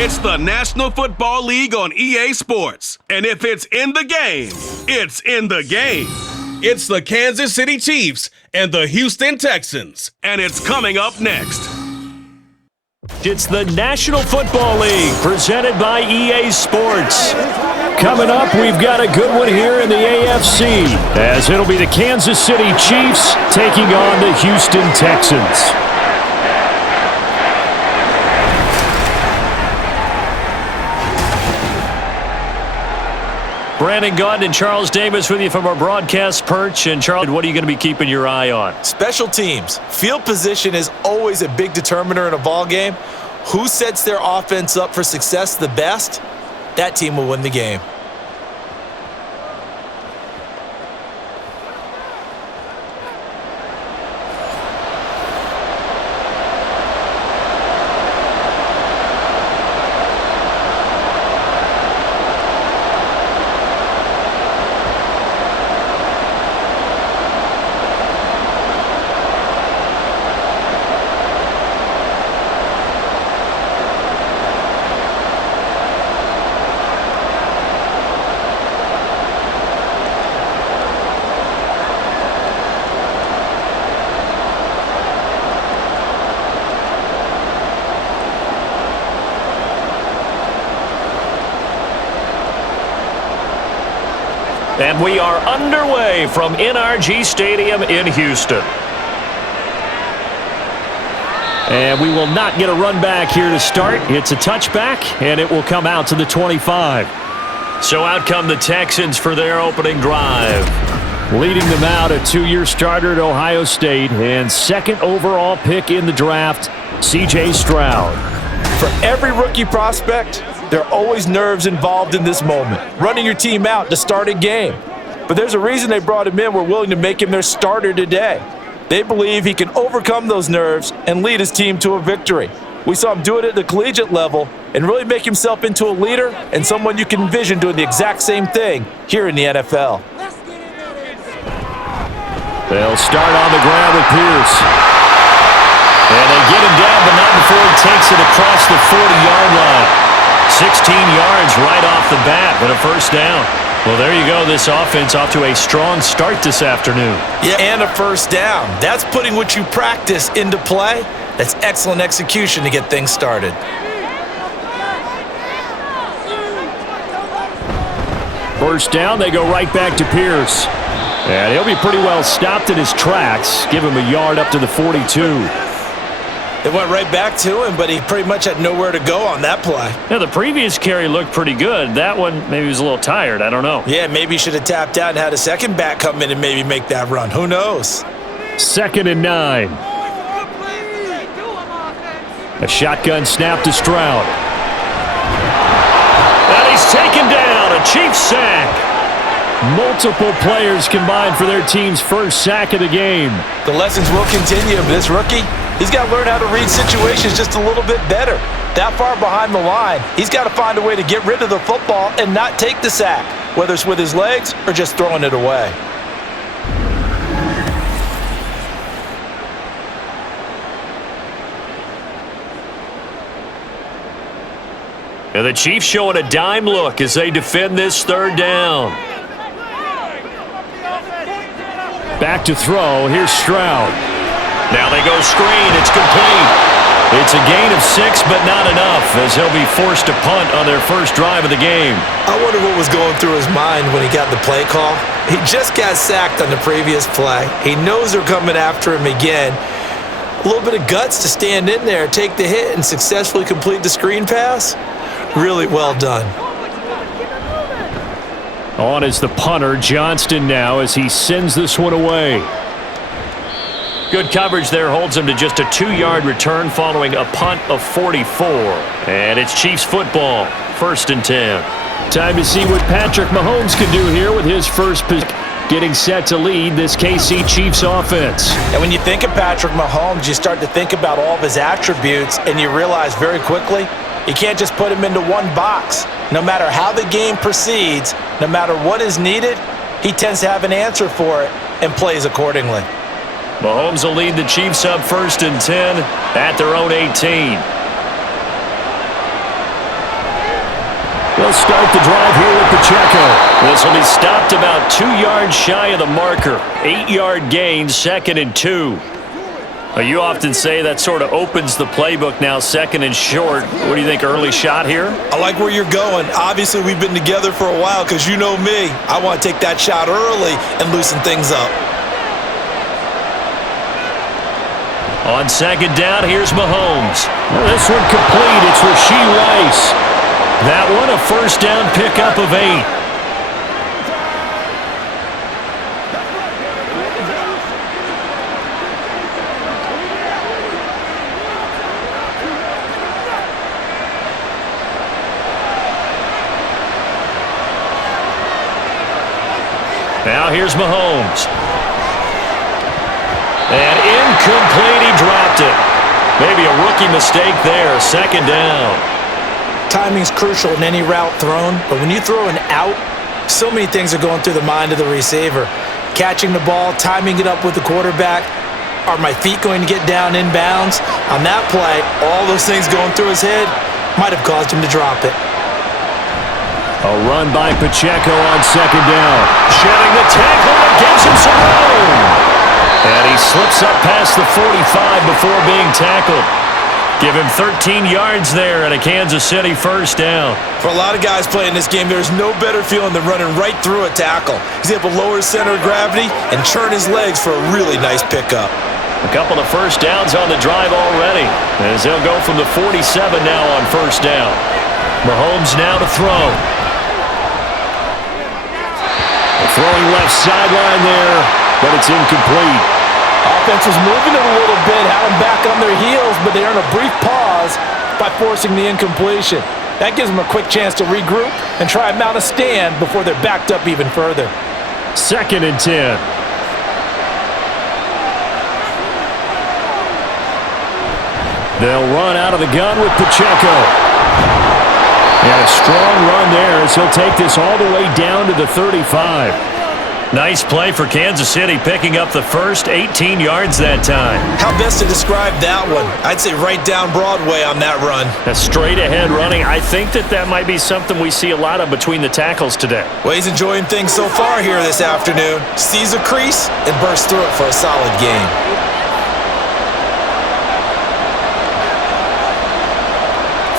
It's the National Football League on EA Sports. And if it's in the game, it's in the game. It's the Kansas City Chiefs and the Houston Texans. And it's coming up next. It's the National Football League presented by EA Sports. Coming up, we've got a good one here in the AFC, as it'll be the Kansas City Chiefs taking on the Houston Texans. Brandon Gaunt and Charles Davis with you from our broadcast perch. And Charles, what are you going to be keeping your eye on? Special teams. Field position is always a big determiner in a ball game. Who sets their offense up for success the best? That team will win the game. And we are underway from NRG Stadium in Houston. And we will not get a run back here to start. It's a touchback, and it will come out to the 25. So out come the Texans for their opening drive. Leading them out, a two-year starter at Ohio State and second overall pick in the draft, C.J. Stroud. For every rookie prospect, there are always nerves involved in this moment, running your team out to start a game. But there's a reason they brought him in. We're willing to make him their starter today. They believe he can overcome those nerves and lead his team to a victory. We saw him do it at the collegiate level and really make himself into a leader and someone you can envision doing the exact same thing here in the NFL. They'll start on the ground with Pierce. And they get him down, but not before he takes it across the 40-yard line. 16 yards right off the bat, but a first down. Well, there you go. This offense off to a strong start this afternoon. Yeah, and a first down. That's putting what you practice into play. That's excellent execution to get things started. First down, they go right back to Pierce. And he'll be pretty well stopped in his tracks. Give him a yard up to the 42. They went right back to him, but he pretty much had nowhere to go on that play. Yeah, the previous carry looked pretty good. That one, maybe he was a little tired. I don't know. Yeah, maybe he should have tapped out and had a second back come in and maybe make that run. Who knows? 2nd and 9. A shotgun snap to Stroud. And he's taken down. A Chiefs sack. Multiple players combined for their team's first sack of the game. The lessons will continue. This rookie, he's got to learn how to read situations just a little bit better. That far behind the line, he's got to find a way to get rid of the football and not take the sack, whether it's with his legs or just throwing it away. And the Chiefs showing a dime look as they defend this third down. Back to throw. Here's Stroud. Now they go screen. It's complete. It's a gain of 6, but not enough, as he'll be forced to punt on their first drive of the game. I wonder what was going through his mind when he got the play call. He just got sacked on the previous play. He knows they're coming after him again. A little bit of guts to stand in there, take the hit, and successfully complete the screen pass. Really well done. On is the punter, Johnston, now as he sends this one away. Good coverage there holds him to just a 2-yard return following a punt of 44. And it's Chiefs football, 1st and 10. Time to see what Patrick Mahomes can do here with his first pick, getting set to lead this KC Chiefs offense. And when you think of Patrick Mahomes, you start to think about all of his attributes, and you realize very quickly you can't just put him into one box. No matter how the game proceeds, no matter what is needed, he tends to have an answer for it and plays accordingly. Mahomes will lead the Chiefs up 1st and 10 at their own 18. They'll start the drive here with Pacheco. This will be stopped about 2 yards shy of the marker. 8-yard gain, 2nd and 2. You often say that sort of opens the playbook now, 2nd and short. What do you think, early shot here? I like where you're going. Obviously, we've been together for a while because you know me. I want to take that shot early and loosen things up. On 2nd down, here's Mahomes. This one complete. It's Rashee Rice. That one a 1st down pickup of 8. Now here's Mahomes. And incomplete, he dropped it. Maybe a rookie mistake there, 2nd down. Timing's crucial in any route thrown, but when you throw an out, so many things are going through the mind of the receiver. Catching the ball, timing it up with the quarterback. Are my feet going to get down inbounds? On that play, all those things going through his head might have caused him to drop it. A run by Pacheco on 2nd down. Shedding the tackle that gives him some room. And he slips up past the 45 before being tackled. Give him 13 yards there and a Kansas City 1st down. For a lot of guys playing this game, there's no better feeling than running right through a tackle. He's able to lower his center of gravity and churn his legs for a really nice pickup. A couple of 1st downs on the drive already, as they'll go from the 47 now on 1st down. Mahomes now to throw. Throwing left sideline there, but it's incomplete. Offense was moving it a little bit, had them back on their heels, but they earn a brief pause by forcing the incompletion. That gives them a quick chance to regroup and try and mount a stand before they're backed up even further. 2nd and 10. They'll run out of the gun with Pacheco. And a strong run there as he'll take this all the way down to the 35. Nice play for Kansas City, picking up the first 18 yards that time. How best to describe that one? I'd say right down Broadway on that run. A straight ahead running. I think that might be something we see a lot of between the tackles today. Well, he's enjoying things so far here this afternoon. Sees a crease and bursts through it for a solid game.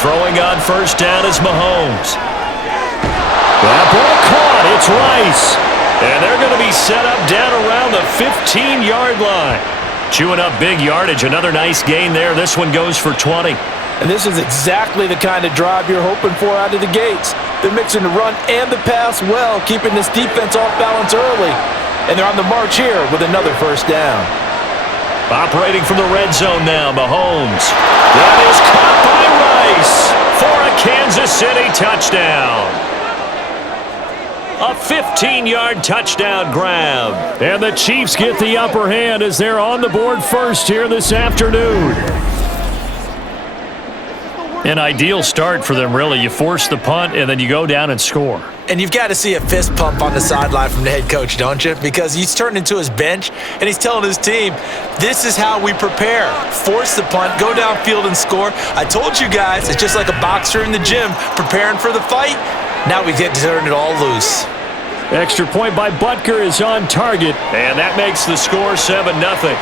Throwing on 1st down is Mahomes. That ball caught. It's Rice. And they're going to be set up down around the 15-yard line. Chewing up big yardage. Another nice gain there. This one goes for 20. And this is exactly the kind of drive you're hoping for out of the gates. They're mixing the run and the pass well, keeping this defense off balance early. And they're on the march here with another 1st down. Operating from the red zone now, Mahomes. That is caught by Rice for a Kansas City touchdown. A 15-yard touchdown grab. And the Chiefs get the upper hand as they're on the board first here this afternoon. An ideal start for them, really. You force the punt, and then you go down and score. And you've got to see a fist pump on the sideline from the head coach, don't you? Because he's turned into his bench, and he's telling his team, this is how we prepare. Force the punt, go downfield and score. I told you guys, it's just like a boxer in the gym preparing for the fight. Now we get to turn it all loose. Extra point by Butker is on target, and that makes the score 7-0.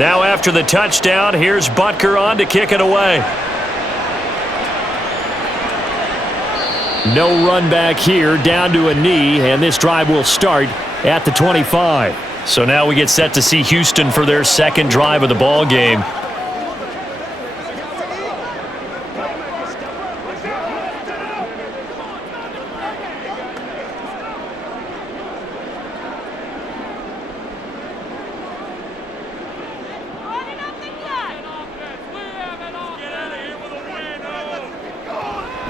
Now after the touchdown, here's Butker on to kick it away. No run back here, down to a knee, and this drive will start at the 25. So now we get set to see Houston for their 2nd drive of the ball game.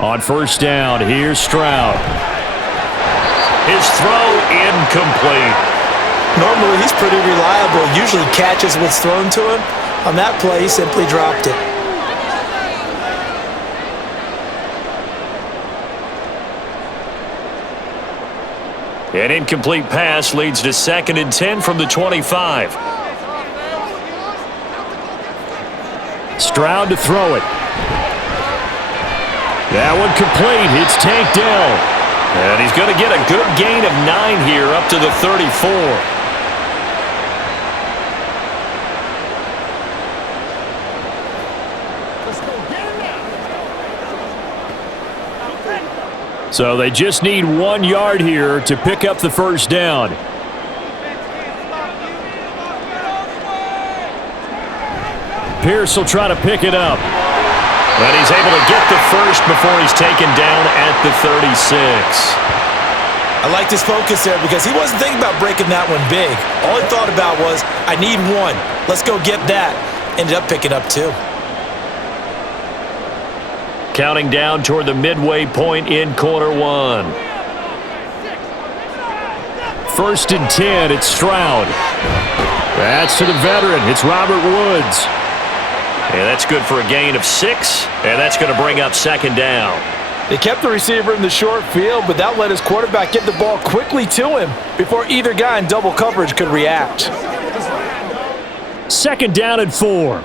On first down, here's Stroud. His throw incomplete. Normally, he's pretty reliable. Usually catches what's thrown to him. On that play, he simply dropped it. An incomplete pass leads to 2nd and 10 from the 25. Stroud to throw it. That one complete. It's tanked down. And he's going to get a good gain of 9 here up to the 34. So they just need 1 yard here to pick up the first down. Pierce will try to pick it up. But he's able to get the first before he's taken down at the 36. I liked his focus there because he wasn't thinking about breaking that one big. All he thought about was, I need 1. Let's go get that. Ended up picking up 2. Counting down toward the midway point in quarter 1. 1st and 10, it's Stroud. That's to the veteran. It's Robert Woods. And that's good for a gain of 6, and that's going to bring up 2nd down. They kept the receiver in the short field, but that let his quarterback get the ball quickly to him before either guy in double coverage could react. 2nd down and 4.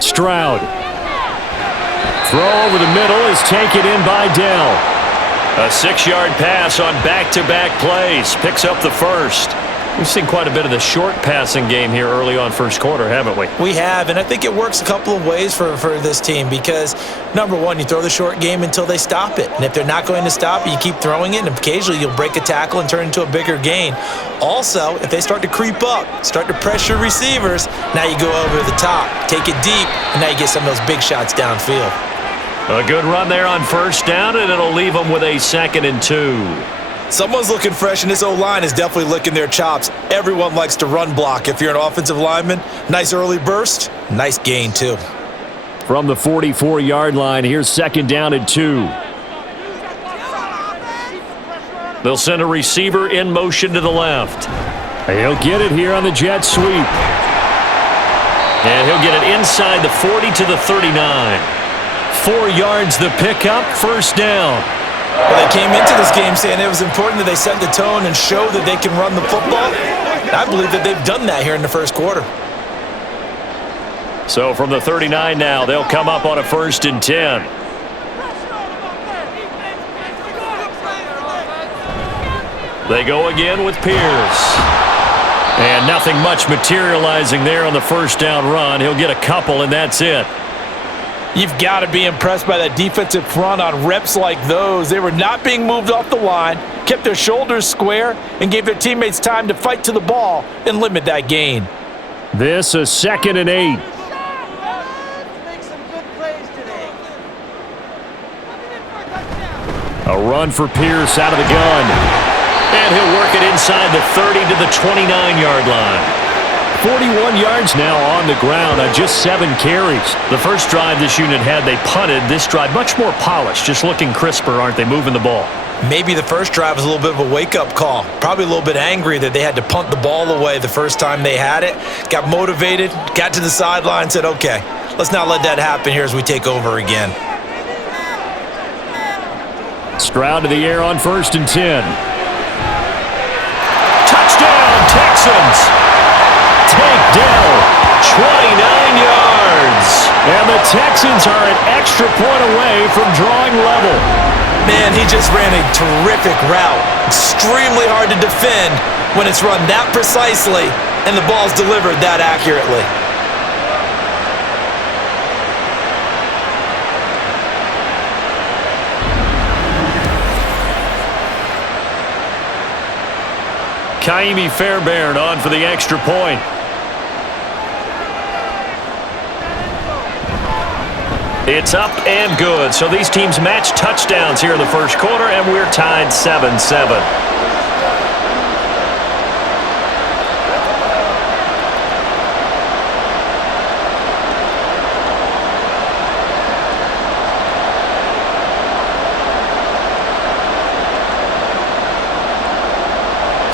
Stroud. Throw over the middle is taken in by Dell. A 6-yard pass on back-to-back plays. Picks up the first. We've seen quite a bit of the short passing game here early on first quarter, haven't we? We have, and I think it works a couple of ways for this team because, number one, you throw the short game until they stop it. And if they're not going to stop it, you keep throwing it, and occasionally you'll break a tackle and turn into a bigger gain. Also, if they start to creep up, start to pressure receivers, now you go over the top, take it deep, and now you get some of those big shots downfield. A good run there on first down, and it'll leave them with a 2nd and 2. Someone's looking fresh, and this O-line is definitely licking their chops. Everyone likes to run block. If you're an offensive lineman, nice early burst, nice gain too. From the 44-yard line, here's 2nd down and 2. They'll send a receiver in motion to the left. He'll get it here on the jet sweep. And he'll get it inside the 40 to the 39. 4 yards the pickup, first down. Well, they came into this game saying it was important that they set the tone and show that they can run the football. And I believe that they've done that here in the first quarter. So from the 39 now, they'll come up on a 1st and 10. They go again with Pierce. And nothing much materializing there on the first down run. He'll get a couple, and that's it. You've got to be impressed by that defensive front on reps like those. They were not being moved off the line, kept their shoulders square, and gave their teammates time to fight to the ball and limit that gain. This is 2nd and 8. A run for Pierce out of the gun. And he'll work it inside the 30 to the 29-yard line. 41 yards now on the ground on just 7 carries. The first drive this unit had, they punted. This drive, much more polished, just looking crisper, aren't they, moving the ball? Maybe the first drive was a little bit of a wake-up call. Probably a little bit angry that they had to punt the ball away the first time they had it. Got motivated, got to the sideline, said, okay, let's not let that happen here as we take over again. Stroud to the air on 1st and 10. Touchdown, Texans! Take down 29 yards. And the Texans are an extra point away from drawing level. Man, he just ran a terrific route. Extremely hard to defend when it's run that precisely and the ball's delivered that accurately. Kaimi Fairbairn on for the extra point. It's up and good. So these teams match touchdowns here in the first quarter, and we're tied 7-7.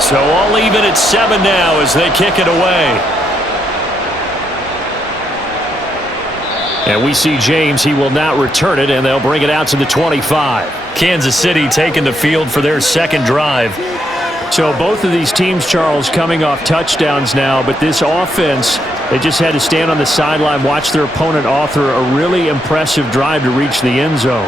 So all even at 7 now as they kick it away. And we see James. He will not return it, and they'll bring it out to the 25. Kansas City taking the field for their second drive. So both of these teams, Charles, coming off touchdowns now, but this offense, they just had to stand on the sideline, watch their opponent author a really impressive drive to reach the end zone.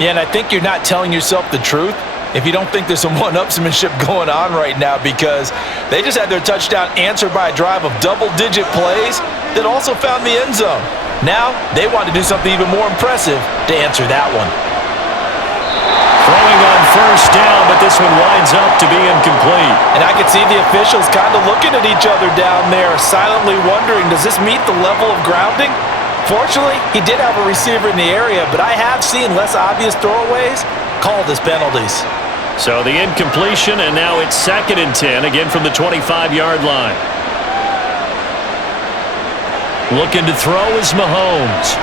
Yeah, and I think you're not telling yourself the truth if you don't think there's some one-upsmanship going on right now, because they just had their touchdown answered by a drive of double-digit plays that also found the end zone. Now, they want to do something even more impressive to answer that one. Throwing on first down, but this one winds up to be incomplete. And I could see the officials kind of looking at each other down there, silently wondering, does this meet the level of grounding? Fortunately, he did have a receiver in the area, but I have seen less obvious throwaways called as penalties. So the incompletion, and now it's 2nd and 10, again from the 25-yard line. Looking to throw is Mahomes.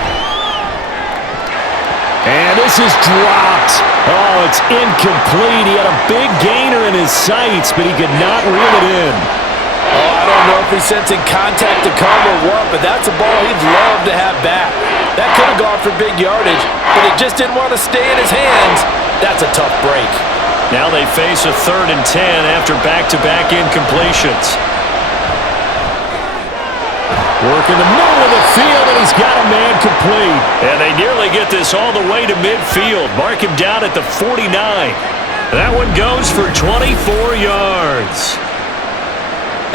And this is dropped. Oh, it's incomplete. He had a big gainer in his sights, but he could not reel it in. Oh, I don't know if he's sensing contact to come or what, but that's a ball he'd love to have back. That could have gone for big yardage, but it just didn't want to stay in his hands. That's a tough break. Now they face a 3rd and 10 after back-to-back incompletions. Work in the middle of the field, and he's got a man complete. And they nearly get this all the way to midfield. Mark him down at the 49. That one goes for 24 yards.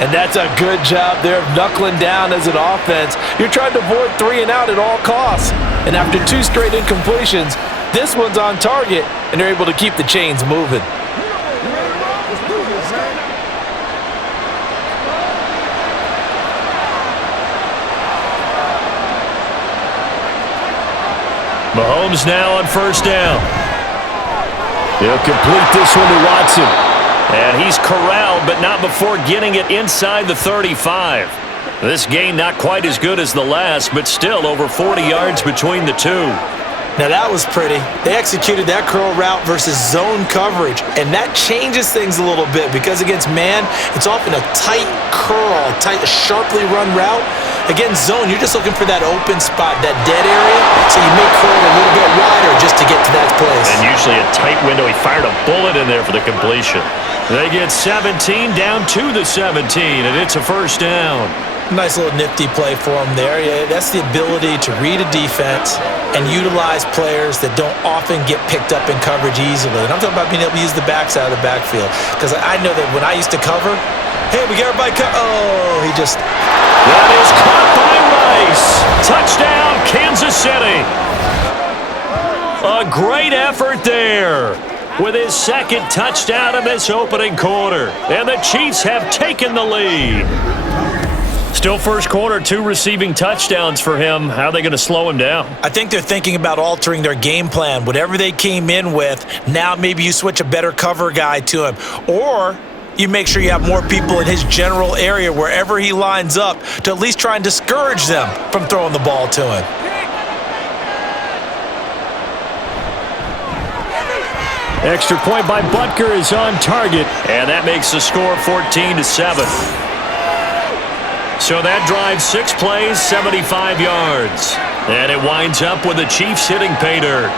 And that's a good job there of knuckling down as an offense. You're trying to avoid 3 and out at all costs. And after 2 straight incompletions, this one's on target, and they're able to keep the chains moving. Mahomes now on first down. He'll complete this one to Watson. And he's corralled, but not before getting it inside the 35. This gain not quite as good as the last, but still over 40 yards between the two. Now that was pretty. They executed that curl route versus zone coverage, and that changes things a little bit because against man, it's often a tight curl, tight, sharply run route. Against zone, you're just looking for that open spot, that dead area, so you may curl it a little bit wider just to get to that place. And usually a tight window. He fired a bullet in there for the completion. They get 17 down to the 17, and it's a first down. Nice little nifty play for him there. Yeah, that's the ability to read a defense and utilize players that don't often get picked up in coverage easily. And I'm talking about being able to use the backside of the backfield. Because I know that when I used to cover, hey, we got everybody oh, he just... That is caught by Rice. Touchdown, Kansas City. A great effort there with his 2nd touchdown in this opening quarter. And the Chiefs have taken the lead. Still first quarter, 2 receiving touchdowns for him. How are they going to slow him down? I think they're thinking about altering their game plan. Whatever they came in with, now maybe you switch a better cover guy to him. Or you make sure you have more people in his general area wherever he lines up to at least try and discourage them from throwing the ball to him. Extra point by Butker is on target, and that makes the score 14-7. So that drives 6 plays, 75 yards. And it winds up with the Chiefs hitting pay dirt.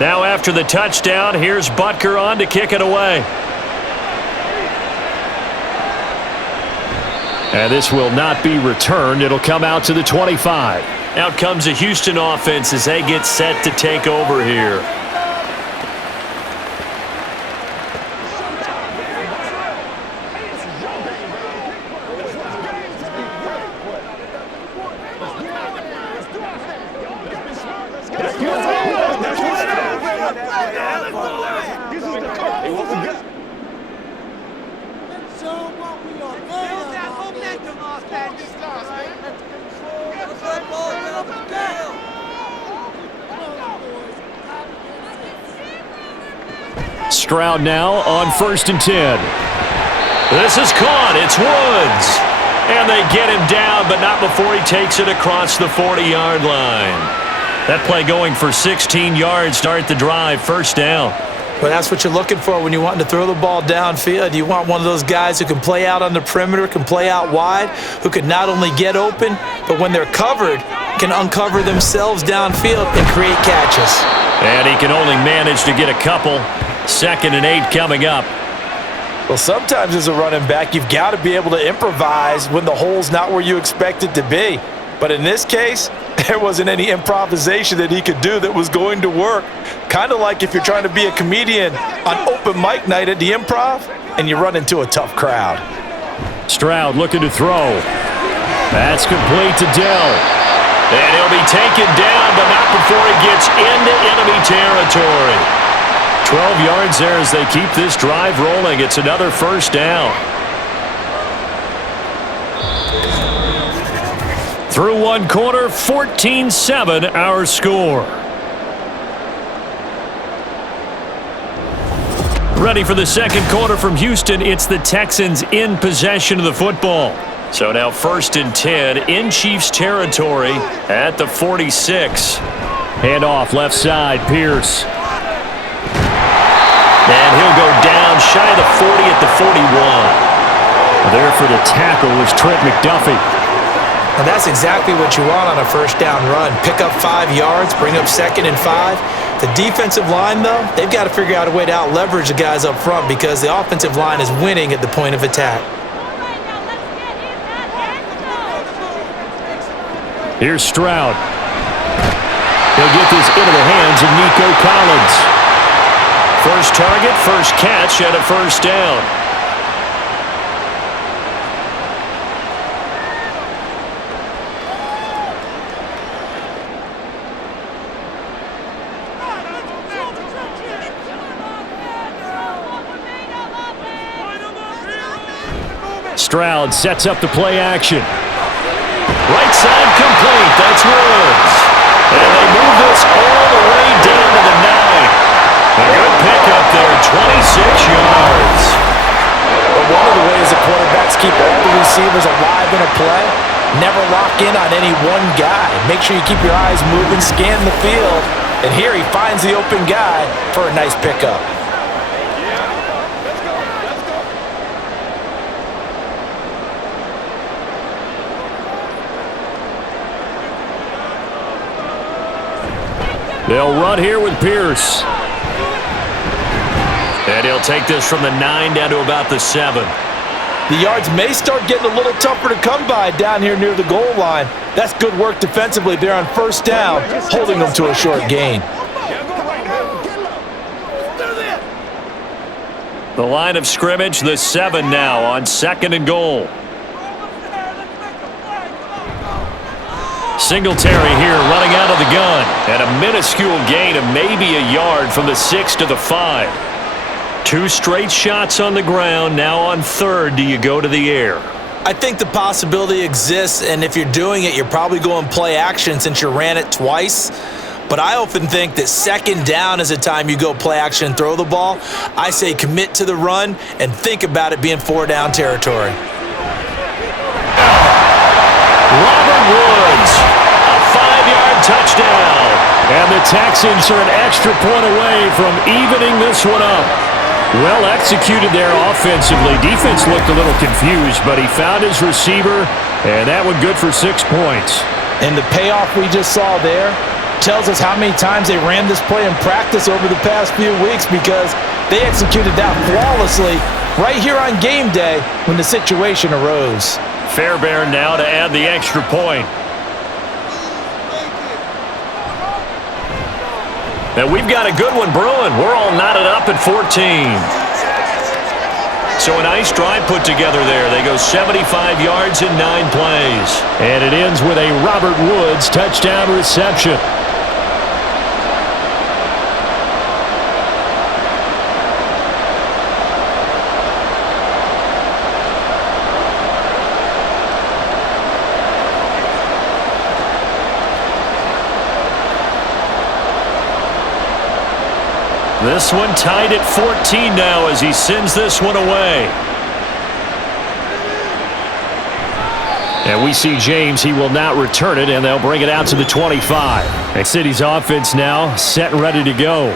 Now after the touchdown, here's Butker on to kick it away. And this will not be returned. It'll come out to the 25. Out comes the Houston offense as they get set to take over here. Stroud now on 1st and 10. This is caught. It's Woods. And they get him down, but not before he takes it across the 40-yard line. That play going for 16 yards. Start the drive. 1st down. Well, that's what you're looking for when you want to throw the ball downfield. You want one of those guys who can play out on the perimeter, can play out wide, who can not only get open, but when they're covered, can uncover themselves downfield and create catches. And he can only manage to get a couple. 2nd and 8 coming up. Well, sometimes as a running back, you've got to be able to improvise when the hole's not where you expect it to be. But in this case, there wasn't any improvisation that he could do that was going to work. Kind of like if you're trying to be a comedian on open mic night at the Improv and you run into a tough crowd. Stroud looking to throw. That's complete to Dell. And he'll be taken down, but not before he gets into enemy territory. 12 yards there as they keep this drive rolling. It's another 1st down. Through one quarter, 14-7 our score. Ready for the second quarter from Houston. It's the Texans in possession of the football. So now 1st and 10 in Chiefs territory at the 46. Handoff left side, Pierce. And he'll go down shy of the 40 at the 41. There for the tackle was Trent McDuffie. And that's exactly what you want on a 1st down run. Pick up 5 yards, bring up 2nd and 5. The defensive line, though, they've got to figure out a way to out-leverage the guys up front because the offensive line is winning at the point of attack. Here's Stroud. He'll get this into the hands of Nico Collins. First target, first catch, and a 1st down. Stroud sets up the play action. Right side complete. That's Woods. And they move this all the way down to the 9. A good pickup there, 26 yards. But one of the ways the quarterbacks keep all the receivers alive in a play, never lock in on any one guy. Make sure you keep your eyes moving, scan the field, and here he finds the open guy for a nice pickup. They'll run here with Pierce. And he'll take this from the 9 down to about the 7. The yards may start getting a little tougher to come by down here near the goal line. That's good work defensively there on 1st down, holding them to a short gain. The line of scrimmage, the 7 now on 2nd and goal. Singletary here running out of the gun. And a minuscule gain of maybe a yard from the 6 to the 5. 2 straight shots on the ground. Now on 3rd, do you go to the air? I think the possibility exists, and if you're doing it, you're probably going play action since you ran it twice. But I often think that 2nd down is the time you go play action and throw the ball. I say commit to the run and think about it being 4 down territory. Robert Woods, a 5-yard touchdown. And the Texans are an extra point away from evening this one up. Well executed there offensively. Defense looked a little confused, but he found his receiver, and that one good for 6 points. And the payoff we just saw there tells us how many times they ran this play in practice over the past few weeks because they executed that flawlessly right here on game day when the situation arose. Fairbairn now to add the extra point. Now we've got a good one brewing. We're all knotted up at 14. So a nice drive put together there. They go 75 yards in 9 plays. And it ends with a Robert Woods touchdown reception. This one tied at 14 now as he sends this one away. And we see James. He will not return it, and they'll bring it out to the 25. And City's offense now set and ready to go.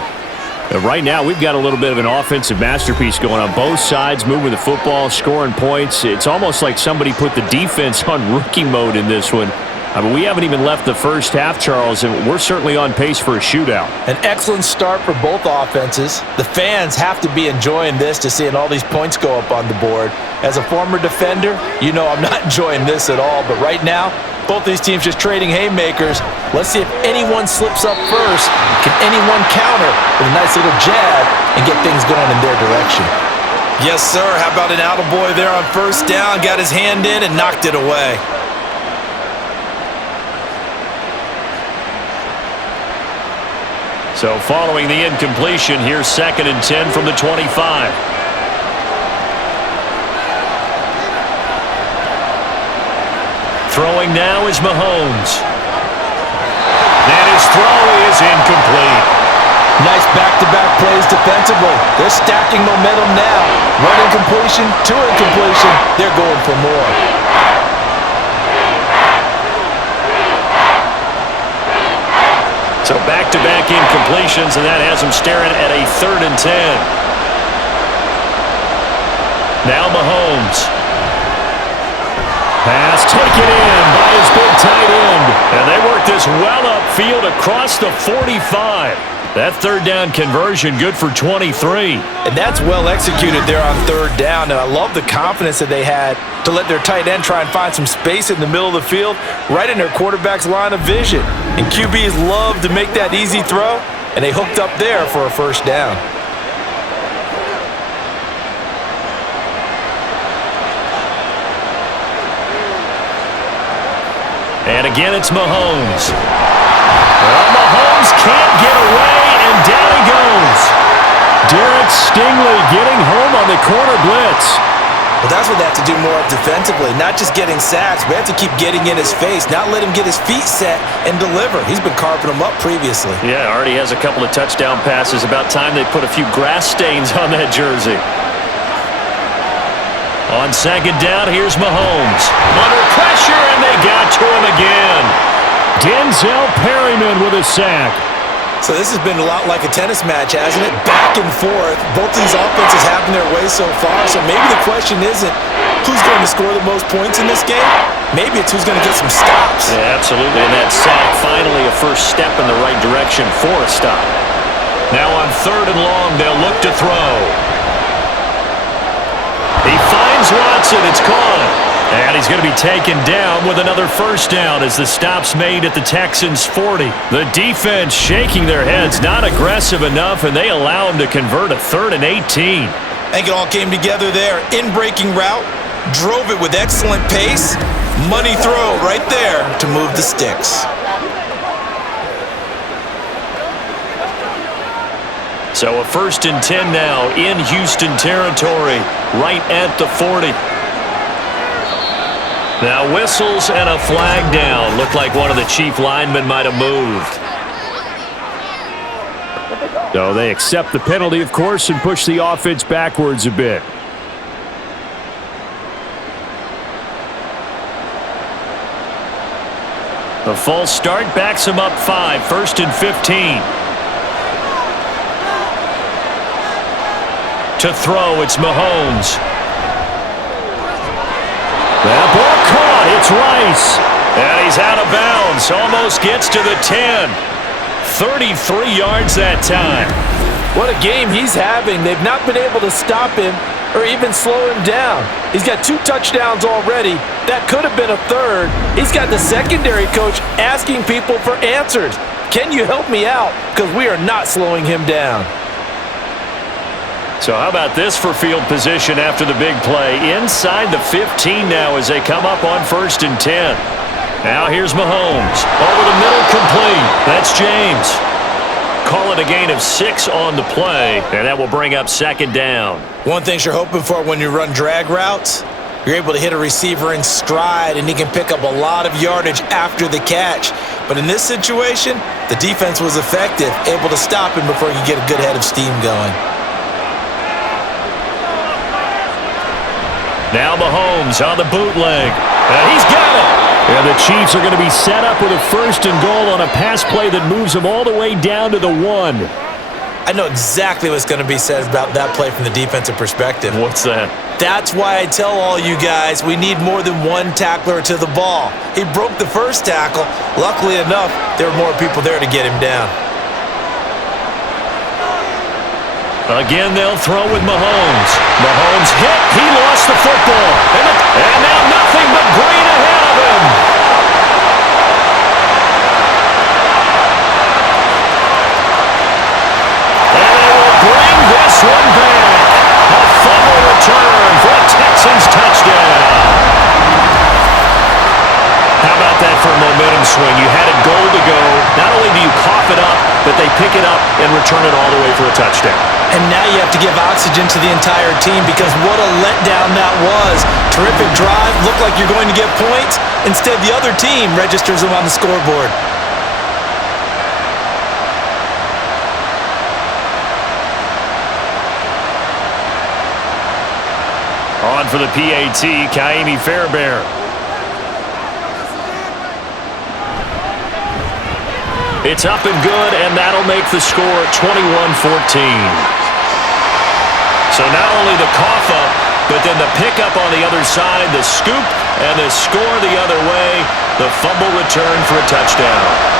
And right now, we've got a little bit of an offensive masterpiece going on. Both sides moving the football, scoring points. It's almost like somebody put the defense on rookie mode in this one. I mean, we haven't even left the first half, Charles, and we're certainly on pace for a shootout. An excellent start for both offenses. The fans have to be enjoying this to seeing all these points go up on the board. As a former defender, you know I'm not enjoying this at all, but right now, both these teams just trading haymakers. Let's see if anyone slips up first. Can anyone counter with a nice little jab and get things going in their direction? Yes, sir. How about an attaboy there on first down? Got his hand in and knocked it away. So following the incompletion, here's 2nd and 10 from the 25. Throwing now is Mahomes. And his throw is incomplete. Nice back-to-back plays defensively. They're stacking momentum now. One incompletion, two incompletion. They're going for more. So back-to-back incompletions, and that has him staring at a 3rd and 10. Now Mahomes. Pass taken in by his big tight end. And they work this well upfield across the 45. That 3rd down conversion good for 23. And that's well executed there on 3rd down. And I love the confidence that they had to let their tight end try and find some space in the middle of the field, right in their quarterback's line of vision. And QBs love to make that easy throw, and they hooked up there for a 1st down. And again, it's Mahomes. Well, Mahomes can't get away, and down he goes. Derek Stingley getting home on the corner blitz. Well, that's what they have to do more of defensively, not just getting sacks. We have to keep getting in his face, not let him get his feet set and deliver. He's been carving them up previously. Yeah, already has a couple of touchdown passes. About time they put a few grass stains on that jersey. On 2nd down, here's Mahomes. Under pressure, and they got to him again. Denzel Perryman with a sack. So this has been a lot like a tennis match, hasn't it? Back and forth. Both these offenses having their way so far. So maybe the question isn't who's going to score the most points in this game. Maybe it's who's going to get some stops. Yeah, absolutely. And that sack, finally a first step in the right direction for a stop. Now on 3rd and long, they'll look to throw. He finds Watson. It's caught. And he's going to be taken down with another 1st down as the stop's made at the Texans' 40. The defense shaking their heads, not aggressive enough, and they allow him to convert a 3rd and 18. I think it all came together there. In-breaking route, drove it with excellent pace. Money throw right there to move the sticks. So a 1st and 10 now in Houston territory, right at the 40. Now whistles and a flag down. Looked like one of the chief linemen might have moved. So they accept the penalty, of course, and push the offense backwards a bit. The false start backs him up 5, 1st and 15. To throw, it's Mahomes. That ball caught. It's Rice. And he's out of bounds. Almost gets to the 10. 33 yards that time. What a game he's having. They've not been able to stop him or even slow him down. He's got 2 touchdowns already. That could have been a 3rd. He's got the secondary coach asking people for answers. Can you help me out? Because we are not slowing him down. So how about this for field position after the big play? Inside the 15 now as they come up on 1st and 10. Now here's Mahomes. Over the middle, complete. That's James. Call it a gain of 6 on the play, and that will bring up 2nd down. One thing you're hoping for when you run drag routes, you're able to hit a receiver in stride, and he can pick up a lot of yardage after the catch. But in this situation, the defense was effective, able to stop him before he could get a good head of steam going. Now Mahomes on the bootleg. And he's got it. And the Chiefs are going to be set up with a 1st and goal on a pass play that moves them all the way down to the 1. I know exactly what's going to be said about that play from the defensive perspective. What's that? That's why I tell all you guys we need more than one tackler to the ball. He broke the first tackle. Luckily enough, there were more people there to get him down. Again, they'll throw with Mahomes. Mahomes hit. He lost the football. And now nothing but green ahead of him. And they will bring this one back. A fumble return for a Texans touchdown. How about that for a momentum swing? You had a goal to go. Not only do you cough it up, but they pick it up and return it all the way for a touchdown. And now you have to give oxygen to the entire team because what a letdown that was. Terrific drive. Looked like you're going to get points. Instead, the other team registers them on the scoreboard. On for the PAT, Kaimi Fairbairn. It's up and good, and that'll make the score 21-14. So not only the cough up, but then the pickup on the other side, the scoop, and the score the other way, the fumble return for a touchdown.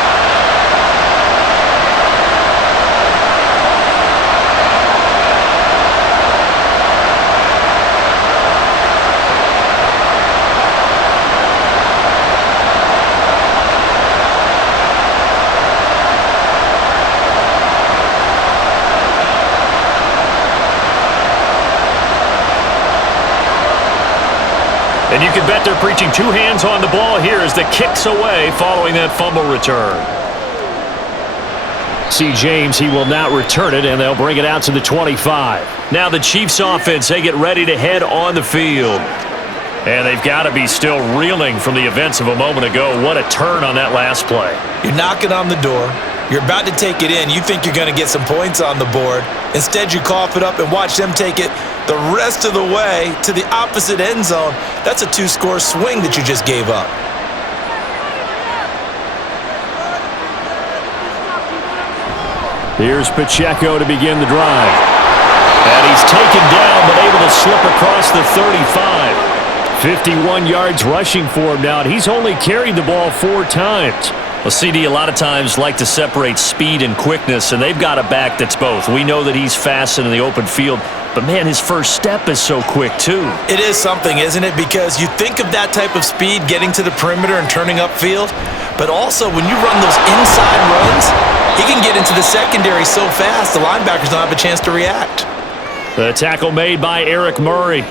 And you can bet they're preaching 2 hands on the ball here as the kick's away following that fumble return. See James, he will not return it, and they'll bring it out to the 25. Now the Chiefs offense, they get ready to head on the field. And they've got to be still reeling from the events of a moment ago. What a turn on that last play. You're knocking on the door. You're about to take it in. You think you're going to get some points on the board. Instead, you cough it up and watch them take it the rest of the way to the opposite end zone. That's a 2-score swing that you just gave up. Here's Pacheco to begin the drive. And he's taken down but able to slip across the 35. 51 yards rushing for him now, and he's only carried the ball 4 times. Well, CD, a lot of times like to separate speed and quickness, and they've got a back that's both. We know that he's fast in the open field, but, man, his first step is so quick, too. It is something, isn't it? Because you think of that type of speed getting to the perimeter and turning upfield, but also when you run those inside runs, he can get into the secondary so fast the linebackers don't have a chance to react. The tackle made by Eric Murray.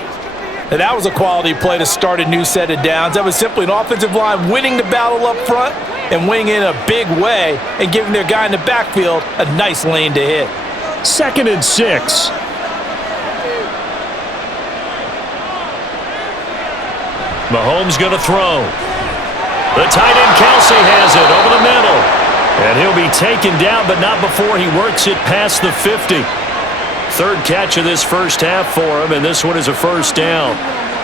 Now, that was a quality play to start a new set of downs. That was simply an offensive line winning the battle up front and winning in a big way and giving their guy in the backfield a nice lane to hit. 2nd and 6. Mahomes going to throw. The tight end Kelce has it over the middle. And he'll be taken down, but not before he works it past the 50. 3rd catch of this first half for him, and this one is a 1st down.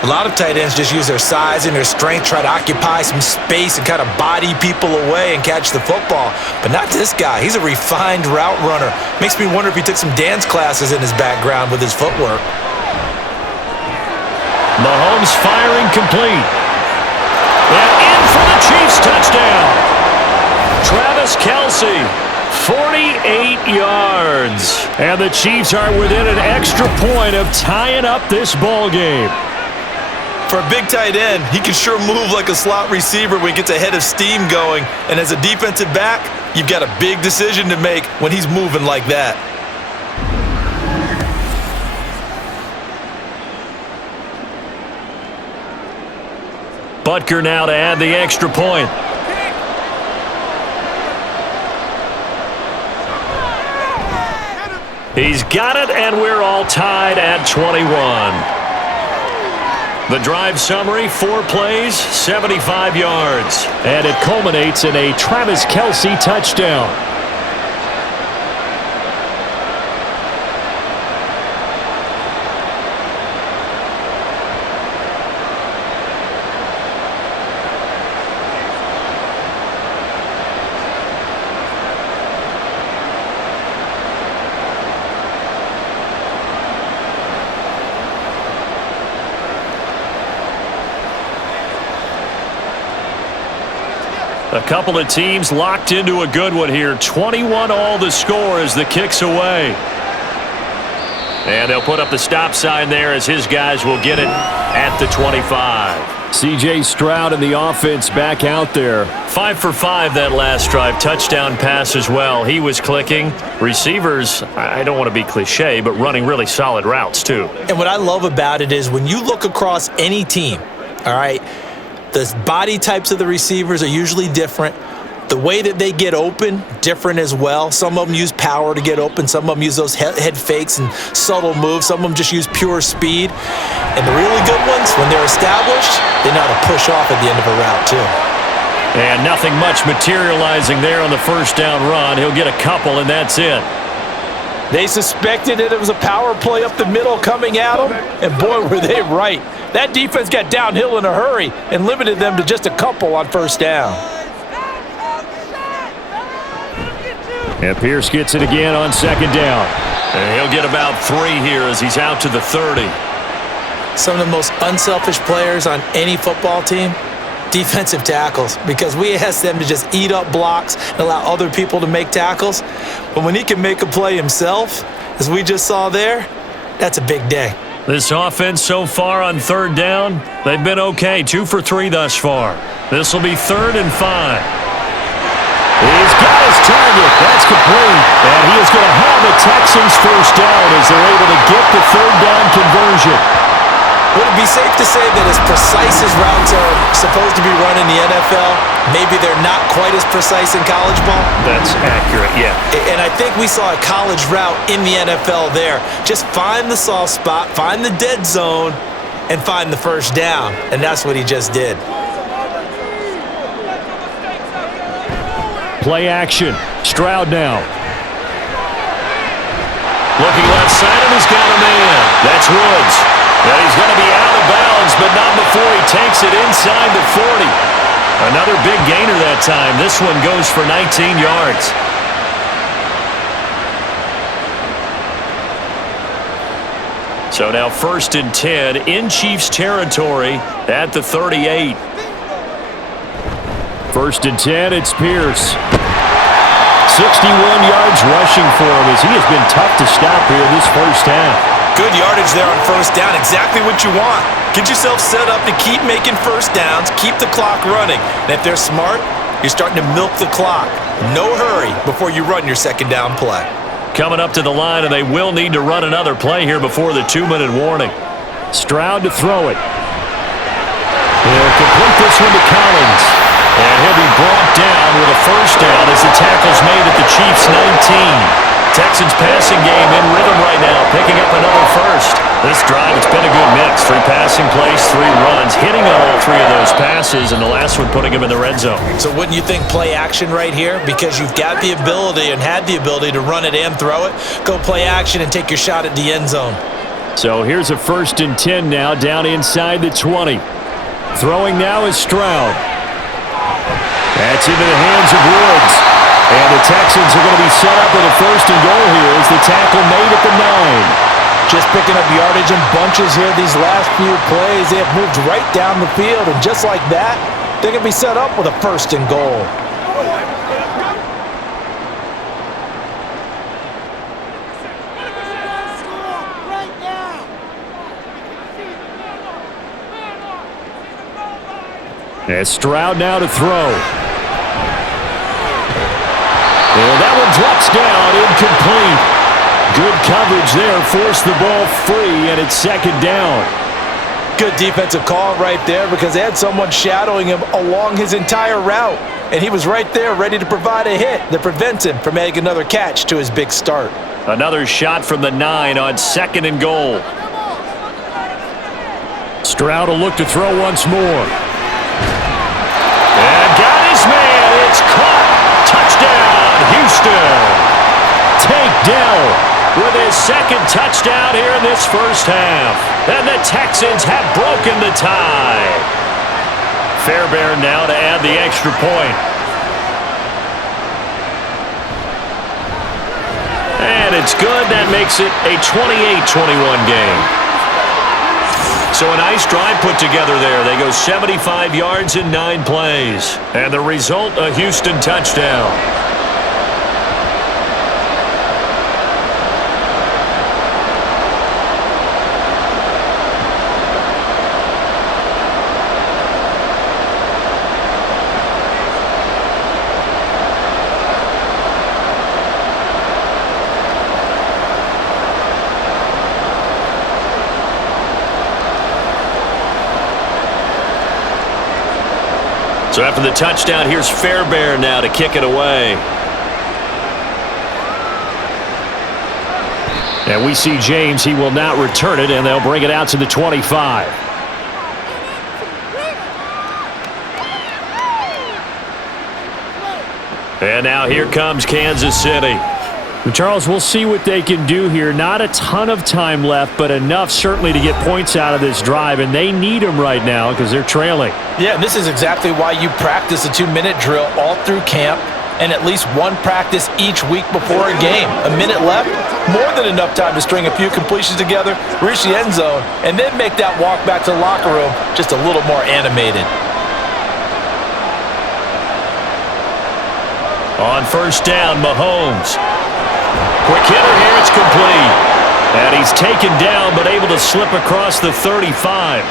A lot of tight ends just use their size and their strength, try to occupy some space and kind of body people away and catch the football. But not this guy. He's a refined route runner. Makes me wonder if he took some dance classes in his background with his footwork. Mahomes firing complete. And in for the Chiefs touchdown. Travis Kelce. 48 yards. And the Chiefs are within an extra point of tying up this ball game. For a big tight end, he can sure move like a slot receiver when he gets a head of steam going. And as a defensive back, you've got a big decision to make when he's moving like that. Butker now to add the extra point. He's got it, and we're all tied at 21. The drive summary, 4 plays, 75 yards. And it culminates in a Travis Kelce touchdown. A couple of teams locked into a good one here. 21 all the score as the kick's away. And they'll put up the stop sign there as his guys will get it at the 25. C.J. Stroud and the offense back out there. 5 for 5 that last drive. Touchdown pass as well. He was clicking. Receivers, I don't want to be cliche, but running really solid routes too. And what I love about it is when you look across any team, all right, the body types of the receivers are usually different. The way that they get open, different as well. Some of them use power to get open. Some of them use those head fakes and subtle moves. Some of them just use pure speed. And the really good ones, when they're established, they know how to push off at the end of a route too. And nothing much materializing there on the first down run. He'll get a couple, and that's it. They suspected it was a power play up the middle coming at them, and boy, were they right. That defense got downhill in a hurry and limited them to just a couple on first down. And Pierce gets it again on second down. And he'll get about 3 here as he's out to the 30. Some of the most unselfish players on any football team, defensive tackles, because we ask them to just eat up blocks and allow other people to make tackles. But when he can make a play himself, as we just saw there, that's a big day. This offense so far on third down, they've been okay. 2 for 3 thus far. This will be 3rd and 5. He's got his target. That's complete. And he is going to have the Texans first down as they're able to get the third down conversion. Would it be safe to say that as precise as routes are supposed to be run in the NFL, maybe they're not quite as precise in college ball? That's accurate, yeah. And I think we saw a college route in the NFL there. Just find the soft spot, find the dead zone, and find the first down. And that's what he just did. Play action. Stroud now. Looking left side, and he's got a man. That's Woods. And he's going to be out of bounds, but not before he takes it inside the 40. Another big gainer that time. This one goes for 19 yards. So now 1st and 10 in Chiefs territory at the 38. 1st and 10, it's Pierce. 61 yards rushing for him as he has been tough to stop here this first half. Good yardage there on first down. Exactly what you want. Get yourself set up to keep making first downs, keep the clock running. And if they're smart, you're starting to milk the clock. No hurry before you run your second down play. Coming up to the line, and they will need to run another play here before the 2-minute warning. Stroud to throw it. He'll complete this one to Collins. And he'll be brought down with a first down as the tackle's made at the Chiefs' 19. Texans passing game in rhythm right now, picking up another first. This drive, it's been a good mix. 3 passing plays, 3 runs, hitting on all 3 of those passes, and the last one putting him in the red zone. So wouldn't you think play action right here? Because you've got the ability and had the ability to run it and throw it. Go play action and take your shot at the end zone. So here's a 1st and 10 now, down inside the 20. Throwing now is Stroud. That's into the hands of Woods. And the Texans are going to be set up with a 1st and goal here as the tackle made at the 9. Just picking up yardage in bunches here these last few plays. They have moved right down the field, and just like that, they're going to be set up with a 1st and goal. And Stroud now to throw. And that one drops down, incomplete. Good coverage there, forced the ball free, and it's 2nd down. Good defensive call right there because they had someone shadowing him along his entire route, and he was right there ready to provide a hit that prevents him from making another catch to his big start. Another shot from the 9 on 2nd and goal. Stroud will look to throw once more. And got his man. It's caught. Touchdown, Houston. Tank Dell with his second touchdown here in this first half. And the Texans have broken the tie. Fairbairn now to add the extra point. And it's good. That makes it a 28-21 game. So a nice drive put together there. They go 75 yards in 9 plays. And the result, a Houston touchdown. So after the touchdown, here's Fairbairn now to kick it away. And we see James. He will not return it, and they'll bring it out to the 25. And now here comes Kansas City. Charles, we'll see what they can do here. Not a ton of time left, but enough certainly to get points out of this drive, and they need them right now because they're trailing. Yeah, this is exactly why you practice a 2-minute drill all through camp and at least one practice each week before a game. A minute left, more than enough time to string a few completions together, reach the end zone, and then make that walk back to the locker room just a little more animated. On first down, Mahomes. Quick hitter here, it's complete. And he's taken down, but able to slip across the 35.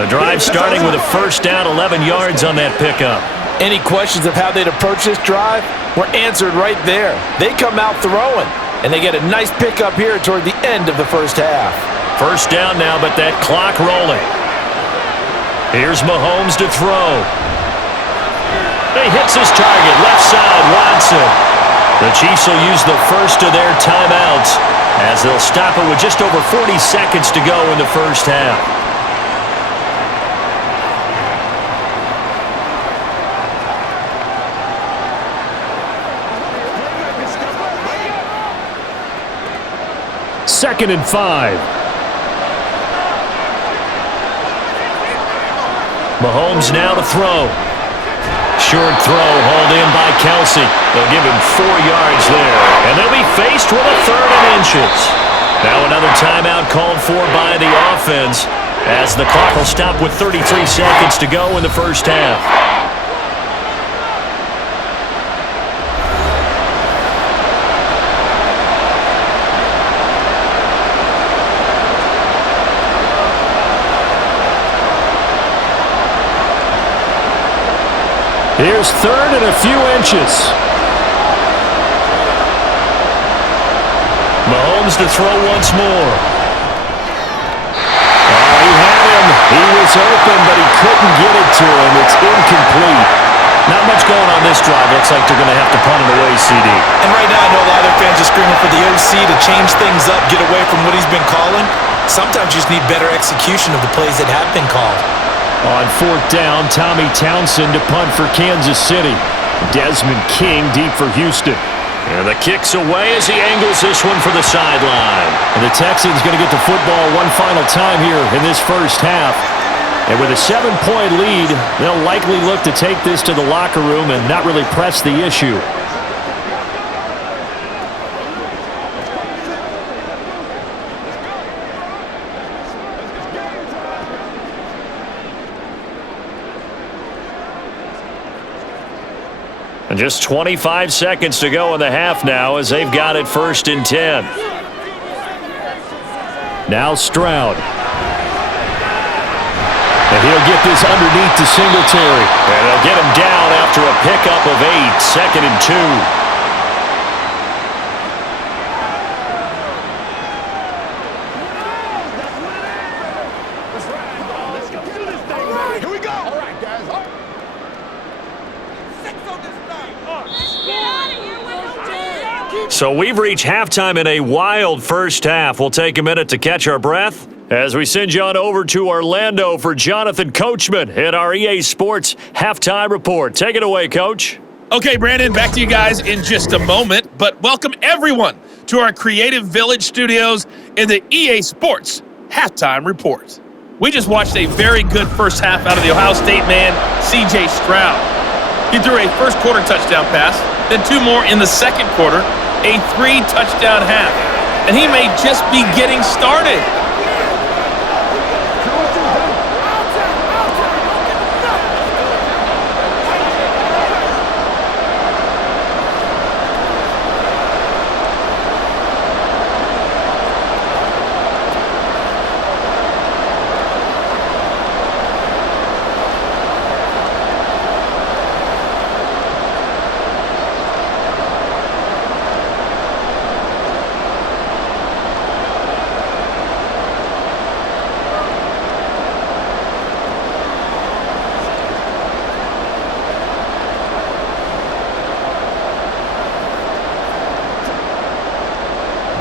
The drive starting with a first down, 11 yards on that pickup. Any questions of how they'd approach this drive were answered right there. They come out throwing, and they get a nice pickup here toward the end of the first half. First down now, but that clock rolling. Here's Mahomes to throw. He hits his target, left side, Watson. The Chiefs will use the first of their timeouts as they'll stop it with just over 40 seconds to go in the first half. Second and 5. Mahomes now to throw. Short throw hauled in by Kelce. They'll give him 4 yards there. And they'll be faced with a 3rd and inches. Now another timeout called for by the offense as the clock will stop with 33 seconds to go in the first half. Here's 3rd and a few inches. Mahomes to throw once more. Oh, he had him. He was open, but he couldn't get it to him. It's incomplete. Not much going on this drive. Looks like they're going to have to punt it away, CD. And right now I know a lot of their fans are screaming for the OC to change things up, get away from what he's been calling. Sometimes you just need better execution of the plays that have been called. On 4th down, Tommy Townsend to punt for Kansas City. Desmond King deep for Houston. And the kick's away as he angles this one for the sideline. And the Texans going to get the football one final time here in this first half. And with a 7-point lead, they'll likely look to take this to the locker room and not really press the issue. And just 25 seconds to go in the half now as they've got it 1st and 10. Now Stroud. And he'll get this underneath to Singletary. And they'll get him down after a pickup of 8. 2nd and 2. So we've reached halftime in a wild first half. We'll take a minute to catch our breath As we send you on over to Orlando for Jonathan Coachman in our EA Sports Halftime Report. Take it away, Coach. Okay, Brandon, back to you guys in just a moment, but welcome everyone to our Creative Village studios in the EA Sports Halftime Report. We just watched a very good first half out of the Ohio State man, C.J. Stroud. He threw a first quarter touchdown pass, then 2 more in the second quarter, a 3-touchdown half, and he may just be getting started.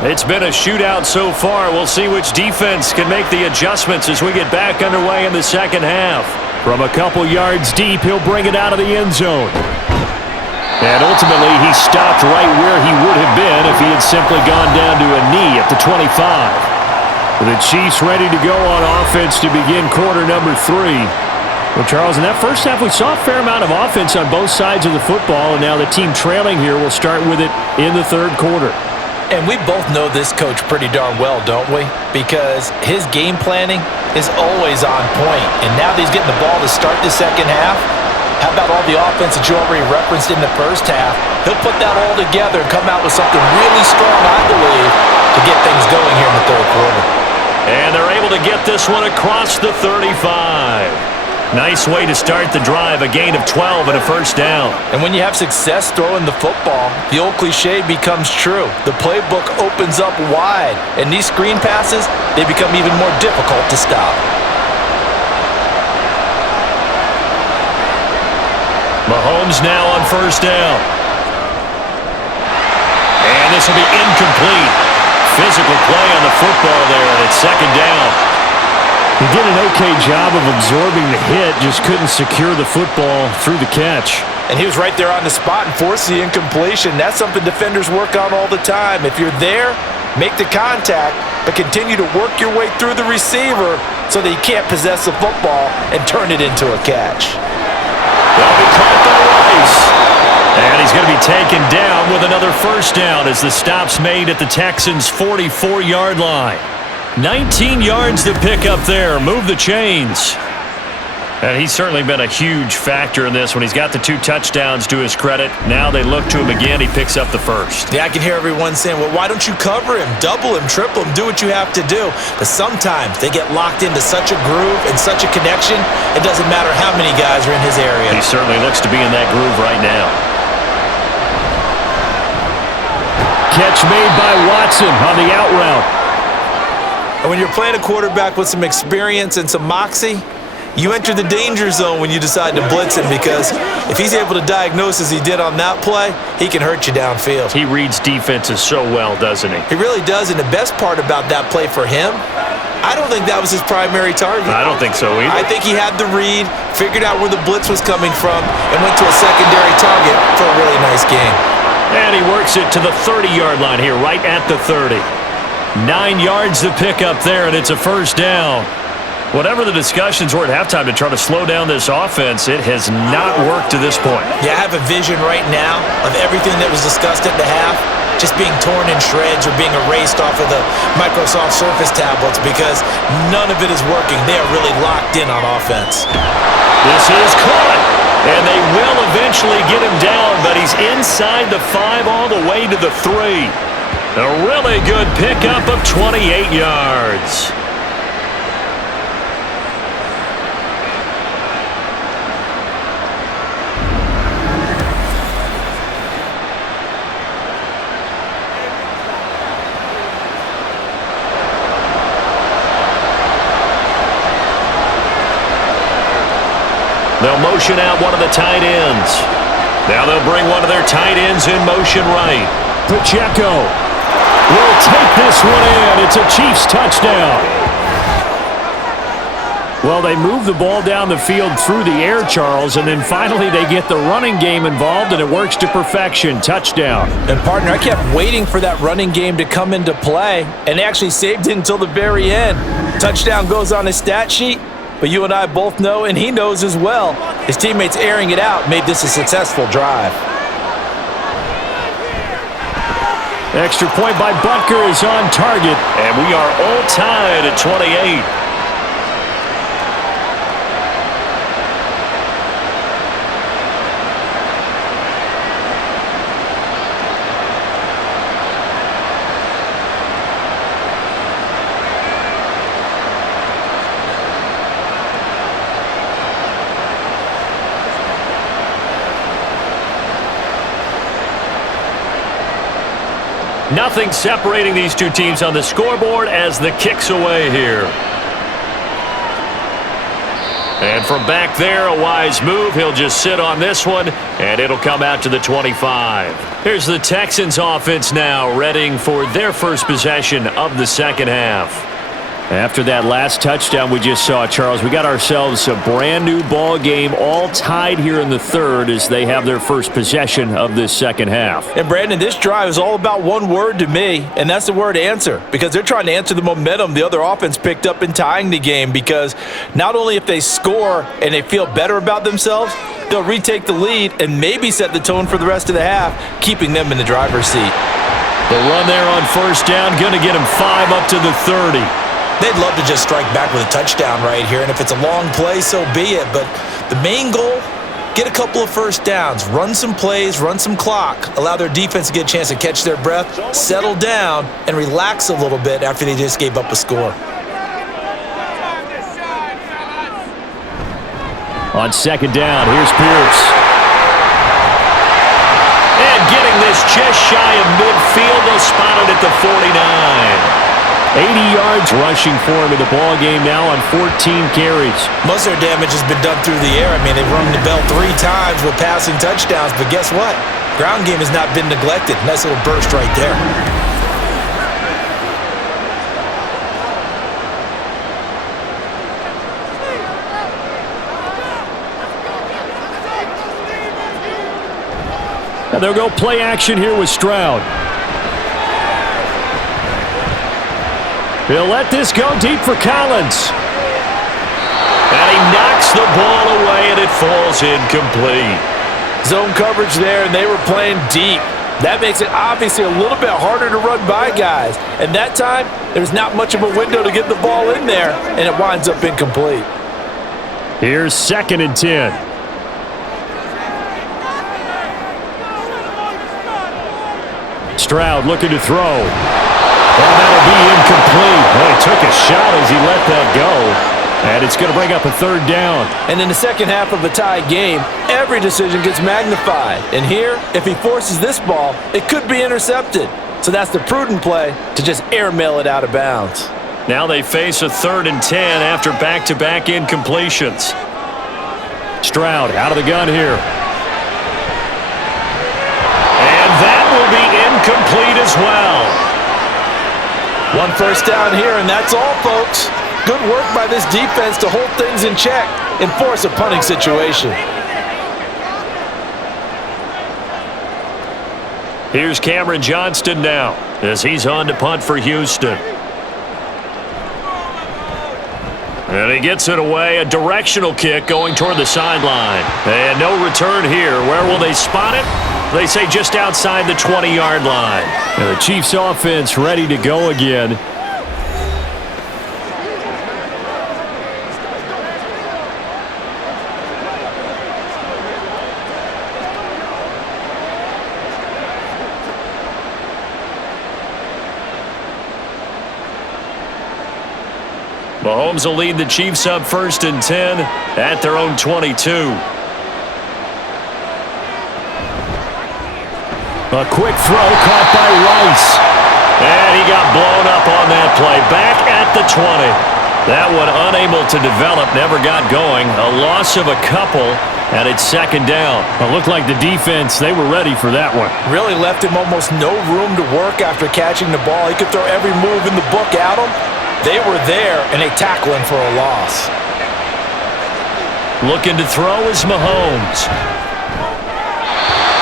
It's been a shootout so far. We'll see which defense can make the adjustments as we get back underway in the second half. From a couple yards deep, he'll bring it out of the end zone. And ultimately, he stopped right where he would have been if he had simply gone down to a knee at the 25. The Chiefs ready to go on offense to begin quarter number 3. Well, Charles, in that first half, we saw a fair amount of offense on both sides of the football, and now the team trailing here will start with it in the third quarter. And we both know this coach pretty darn well, don't we? Because his game planning is always on point. And now that he's getting the ball to start the second half, how about all the offense that you already referenced in the first half? He'll put that all together and come out with something really strong, I believe, to get things going here in the third quarter. And they're able to get this one across the 35. Nice way to start the drive, a gain of 12 and a first down. And when you have success throwing the football, the old cliche becomes true. The playbook opens up wide, and these screen passes, they become even more difficult to stop. Mahomes now on first down. And this will be incomplete. Physical play on the football there, and it's second down. He did an okay job of absorbing the hit, just couldn't secure the football through the catch. And he was right there on the spot and forced the incompletion. That's something defenders work on all the time. If you're there, make the contact, but continue to work your way through the receiver so that he can't possess the football and turn it into a catch. That'll be caught by Rice. And he's going to be taken down with another first down as the stop's made at the Texans' 44-yard line. 19 yards to pick up there. Move the chains. And he's certainly been a huge factor in this when he's got the 2 touchdowns to his credit. Now they look to him again. He picks up the first. Yeah, I can hear everyone saying, well, why don't you cover him, double him, triple him, do what you have to do. But sometimes they get locked into such a groove and such a connection, it doesn't matter how many guys are in his area. He certainly looks to be in that groove right now. Catch made by Watson on the out route. And when you're playing a quarterback with some experience and some moxie, you enter the danger zone when you decide to blitz him, because if he's able to diagnose as he did on that play, he can hurt you downfield. He reads defenses so well, doesn't he? He really does, and the best part about that play for him, I don't think that was his primary target. I don't think so either. I think he had the read, figured out where the blitz was coming from, and went to a secondary target for a really nice game. And he works it to the 30-yard line here, right at the 30. 9 yards to pick up there, and it's a first down. Whatever the discussions were at halftime to try to slow down this offense, it has not worked to this point. Yeah, I have a vision right now of everything that was discussed at the half just being torn in shreds or being erased off of the Microsoft Surface tablets, because none of it is working. They are really locked in on offense. This is caught, and they will eventually get him down, but he's inside the 5 all the way to the 3. A really good pickup of 28 yards. They'll motion out one of the tight ends. Now they'll bring one of their tight ends in motion right. Pacheco will take this one in. It's a Chiefs touchdown. Well, they move the ball down the field through the air, Charles, and then finally they get the running game involved, and it works to perfection. Touchdown. And, partner, I kept waiting for that running game to come into play, and they actually saved it until the very end. Touchdown goes on his stat sheet, but you and I both know, and he knows as well, his teammates airing it out made this a successful drive. Extra point by Butker is on target, And we are all tied at 28. Nothing separating these two teams on the scoreboard as the kick's away here. And from back there, a wise move. He'll just sit on this one, and it'll come out to the 25. Here's the Texans offense now, readying for their first possession of the second half. After that last touchdown we just saw, Charles, we got ourselves a brand new ball game, all tied here in the third as they have their first possession of this second half. And, Brandon, this drive is all about one word to me, and that's the word answer, because they're trying to answer the momentum the other offense picked up in tying the game, because not only if they score and they feel better about themselves, they'll retake the lead and maybe set the tone for the rest of the half, keeping them in the driver's seat. The run there on first down, going to get him 5 up to the 30. They'd love to just strike back with a touchdown right here, and if it's a long play, so be it. But the main goal, get a couple of first downs, run some plays, run some clock, allow their defense to get a chance to catch their breath, settle down, and relax a little bit after they just gave up a score. On second down, here's Pierce. And getting this just shy of midfield, they'll spot it at the 49. 80 yards rushing for him in the ball game now on 14 carries. Most of their damage has been done through the air. I mean, they've rung the bell 3 times with passing touchdowns, but guess what? Ground game has not been neglected. Nice little burst right there. Now they'll go play action here with Stroud. He'll let this go deep for Collins. And he knocks the ball away, and it falls incomplete. Zone coverage there, and they were playing deep. That makes it obviously a little bit harder to run by guys. And that time, there's not much of a window to get the ball in there, and it winds up incomplete. Here's 2nd and 10. Stroud looking to throw. And that'll be incomplete. Well, he took a shot as he let that go. And it's going to bring up a 3rd down. And in the second half of a tie game, every decision gets magnified. And here, if he forces this ball, it could be intercepted. So that's the prudent play to just airmail it out of bounds. Now they face a 3rd and 10 after back-to-back incompletions. Stroud out of the gun here. And that will be incomplete as well. 1 first down here, and that's all, folks. Good work by this defense to hold things in check and force a punting situation. Here's Cameron Johnston now as he's on to punt for Houston. And he gets it away, a directional kick going toward the sideline. And no return here. Where will they spot it? They say just outside the 20-yard line. And the Chiefs offense ready to go again. Mahomes will lead the Chiefs up 1st and 10 at their own 22. A quick throw caught by Rice. And he got blown up on that play. Back at the 20. That one unable to develop, never got going. A loss of a couple, and it's 2nd down. It looked like the defense, they were ready for that one. Really left him almost no room to work after catching the ball. He could throw every move in the book at him. They were there, and they tackle him for a loss. Looking to throw is Mahomes.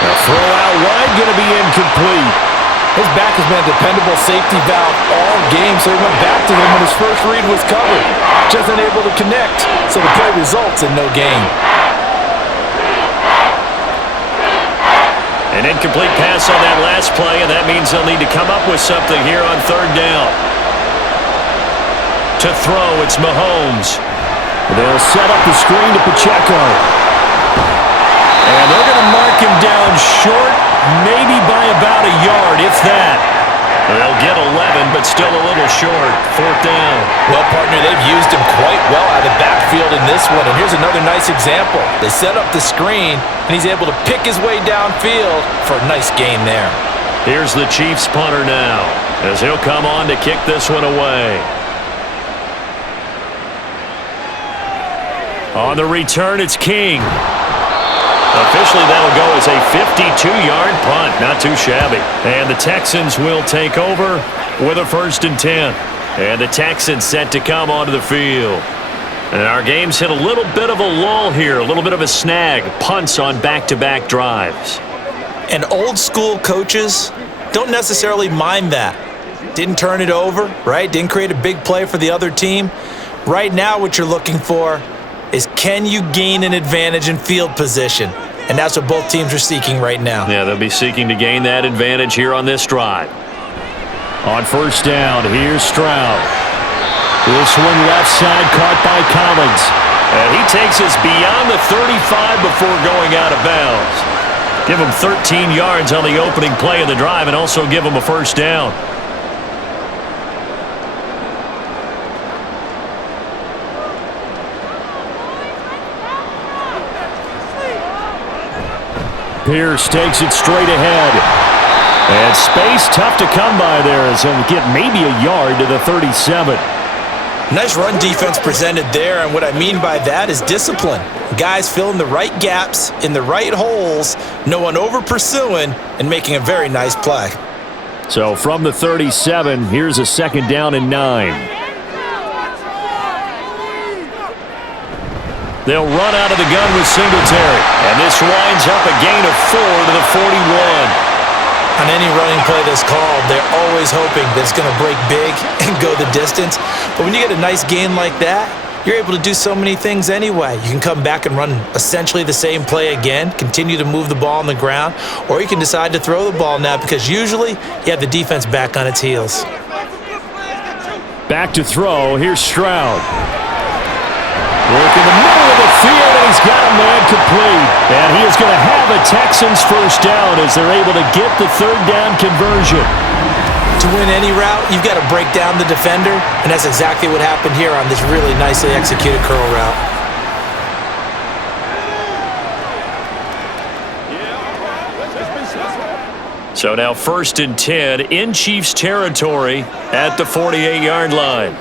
A throw out wide, going to be incomplete. His back has been a dependable safety valve all game, so he went back to him when his first read was covered. Just unable to connect, so the play results in no gain. An incomplete pass on that last play, and that means they'll need to come up with something here on third down. To throw, it's Mahomes. They'll set up the screen to Pacheco. And they're going to mark him down short, maybe by about a yard, if that. They'll get 11, but still a little short. Fourth down. Well, partner, they've used him quite well out of the backfield in this one. And here's another nice example. They set up the screen, and he's able to pick his way downfield for a nice gain there. Here's the Chiefs punter now, as he'll come on to kick this one away. On the return, it's King. Officially, that'll go as a 52-yard punt. Not too shabby. And the Texans will take over with a 1st and 10. And the Texans set to come onto the field. And our game's hit a little bit of a lull here, a little bit of a snag. Punts on back-to-back drives. And old-school coaches don't necessarily mind that. Didn't turn it over, right? Didn't create a big play for the other team. Right now, what you're looking for is, can you gain an advantage in field position? And that's what both teams are seeking right now. Yeah, they'll be seeking to gain that advantage here on this drive. On 1st down, here's Stroud. This one left side caught by Collins. And he takes us beyond the 35 before going out of bounds. Give him 13 yards on the opening play of the drive and also give him a 1st down. Pierce takes it straight ahead. And space tough to come by there as he'll get maybe a yard to the 37. Nice run defense presented there, and what I mean by that is discipline. Guys filling the right gaps in the right holes, no one over pursuing, and making a very nice play. So from the 37, here's a 2nd down and 9. They'll run out of the gun with Singletary. And this winds up a gain of 4 to the 41. On any running play that's called, they're always hoping that it's going to break big and go the distance. But when you get a nice gain like that, you're able to do so many things anyway. You can come back and run essentially the same play again, continue to move the ball on the ground, or you can decide to throw the ball now because usually you have the defense back on its heels. Back to throw. Here's Stroud. Work in the middle of the field, and he's got a man complete. And he is going to have a Texans 1st down as they're able to get the 3rd down conversion. To win any route, you've got to break down the defender, and that's exactly what happened here on this really nicely executed curl route. So now 1st and 10 in Chiefs territory at the 48-yard line.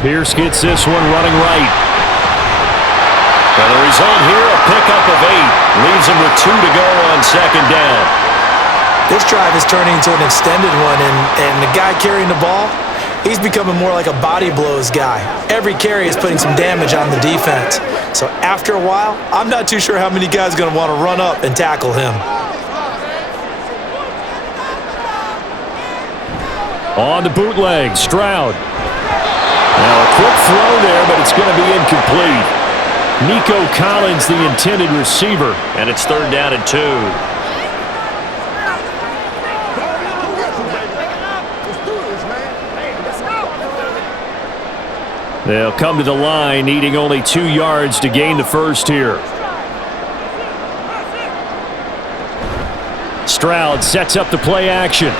Pierce gets this one running right. And the result here, a pickup of 8. Leaves him with 2 to go on 2nd down. This drive is turning into an extended one, and the guy carrying the ball, he's becoming more like a body blows guy. Every carry is putting some damage on the defense. So after a while, I'm not too sure how many guys are going to want to run up and tackle him. On the bootleg, Stroud. Now a quick throw there, but it's going to be incomplete. Nico Collins, the intended receiver. And it's 3rd down and 2. They'll come to the line, needing only 2 yards to gain the 1st here. Stroud sets up the play action.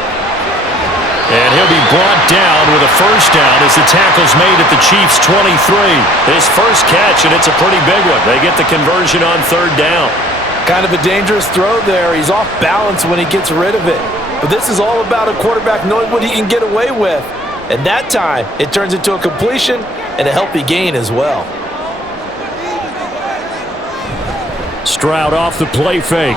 And he'll be brought down with a 1st down as the tackle's made at the Chiefs' 23. His first catch, and it's a pretty big one. They get the conversion on 3rd down. Kind of a dangerous throw there. He's off balance when he gets rid of it. But this is all about a quarterback knowing what he can get away with. And that time, it turns into a completion and a healthy gain as well. Stroud off the play fake.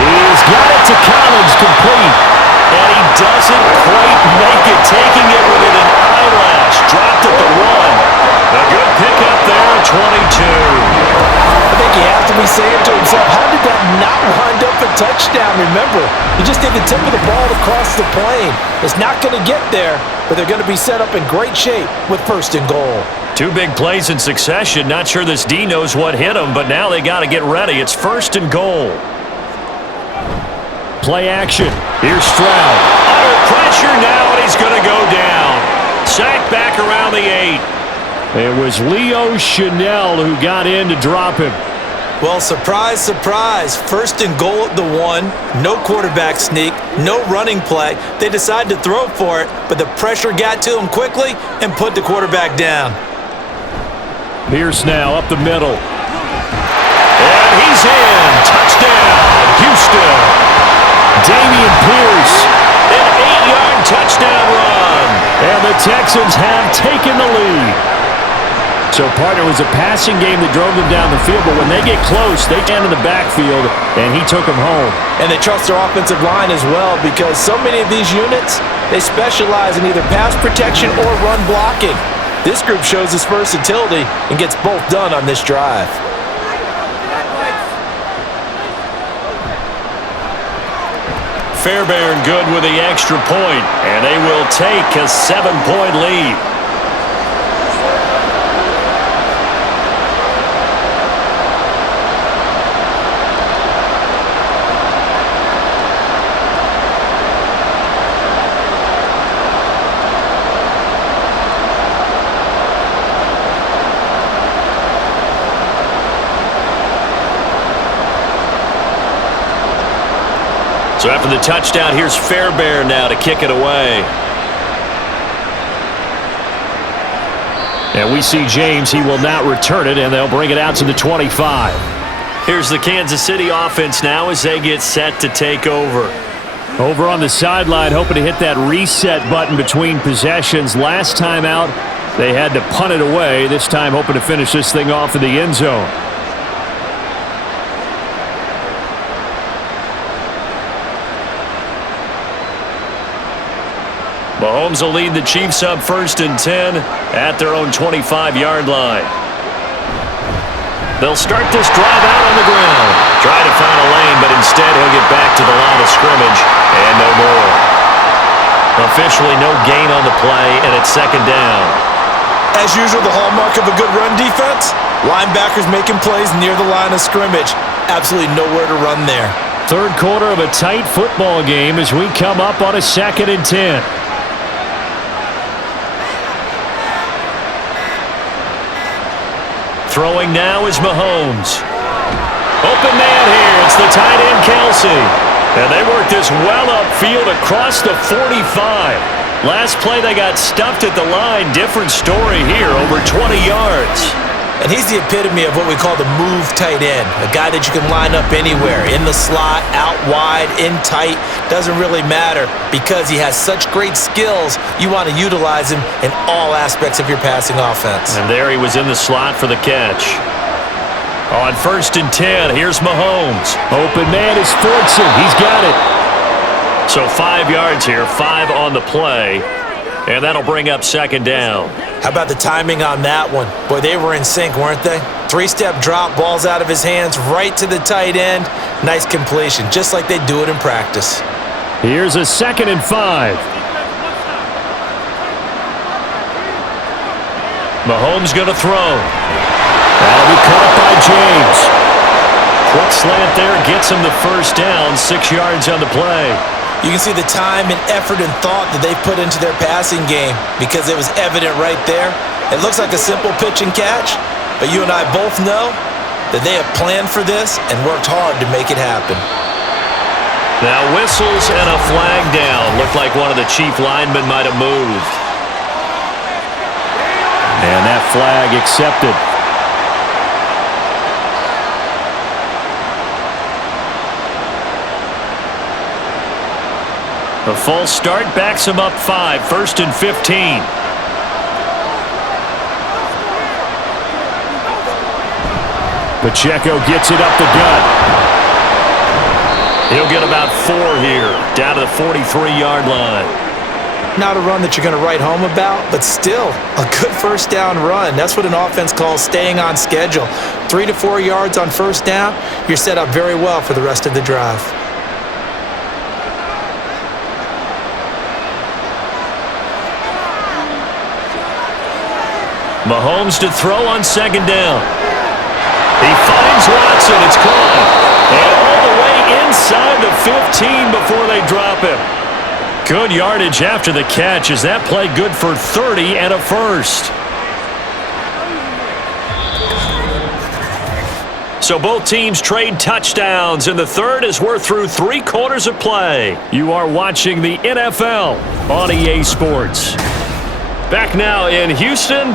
He's got it to Collins, complete. And he doesn't quite make it, taking it within an eyelash. Dropped at the 1. A good pickup there at 22. I think he has to be saying to himself, how did that not wind up a touchdown? Remember, he just did the tip of the ball across the plane. It's not going to get there, but they're going to be set up in great shape with 1st and goal. 2 big plays in succession. Not sure this D knows what hit him, but now they got to get ready. It's 1st and goal. Play action. Here's Stroud. Under pressure now, and he's going to go down. Sacked back around the 8. It was Leo Chanel who got in to drop him. Well, surprise, surprise. 1st and goal at the 1. No quarterback sneak. No running play. They decided to throw for it, but the pressure got to him quickly and put the quarterback down. Pierce now up the middle. And he's in. Touchdown, Houston. Dameon Pierce. An 8-yard touchdown run. And the Texans have taken the lead. So, partner, it was a passing game that drove them down the field, but when they get close, they stand in the backfield, and he took them home. And they trust their offensive line as well, because so many of these units, they specialize in either pass protection or run blocking. This group shows its versatility and gets both done on this drive. Fairbairn good with the extra point, and they will take a 7-point lead. So after the touchdown, here's Fairbairn now to kick it away. And we see James. He will not return it, and they'll bring it out to the 25. Here's the Kansas City offense now as they get set to take over. Over on the sideline, hoping to hit that reset button between possessions. Last time out, they had to punt it away. This time, hoping to finish this thing off in the end zone. Mahomes will lead the Chiefs up 1st and 10 at their own 25-yard line. They'll start this drive out on the ground. Try to find a lane, but instead he'll get back to the line of scrimmage and no more. Officially no gain on the play, and it's 2nd down. As usual, the hallmark of a good run defense, linebackers making plays near the line of scrimmage. Absolutely nowhere to run there. 3rd quarter of a tight football game as we come up on a 2nd and 10. Throwing now is Mahomes. Open man here. It's the tight end, Kelce. And they work this well upfield across the 45. Last play, they got stuffed at the line. Different story here, over 20 yards. And he's the epitome of what we call the move tight end. A guy that you can line up anywhere, in the slot, out wide, in tight. Doesn't really matter because he has such great skills. You want to utilize him in all aspects of your passing offense. And there he was in the slot for the catch. On 1st and 10, here's Mahomes. Open man is Fortson. He's got it. So 5 yards here, 5 on the play. And that'll bring up 2nd down. How about the timing on that one? Boy, they were in sync, weren't they? 3-step drop, balls out of his hands, right to the tight end. Nice completion, just like they do it in practice. Here's a 2nd and 5. Mahomes going to throw. That'll be caught by James. Quick slant there gets him the 1st down, 6 yards on the play. You can see the time and effort and thought that they've put into their passing game because it was evident right there. It looks like a simple pitch and catch, but you and I both know that they have planned for this and worked hard to make it happen. Now whistles and a flag down. Looked like one of the Chief linemen might have moved. And that flag accepted. A false start backs him up 5, 1st and 15. Pacheco gets it up the gut. He'll get about 4 here, down to the 43-yard line. Not a run that you're going to write home about, but still a good first down run. That's what an offense calls staying on schedule. 3 to 4 yards on first down, you're set up very well for the rest of the drive. Mahomes to throw on second down. He finds Watson. It's caught. And all the way inside the 15 before they drop him. Good yardage after the catch as that play good for 30 and a first. So both teams trade touchdowns, and the third as we're through 3 quarters of play. You are watching the NFL on EA Sports. Back now in Houston.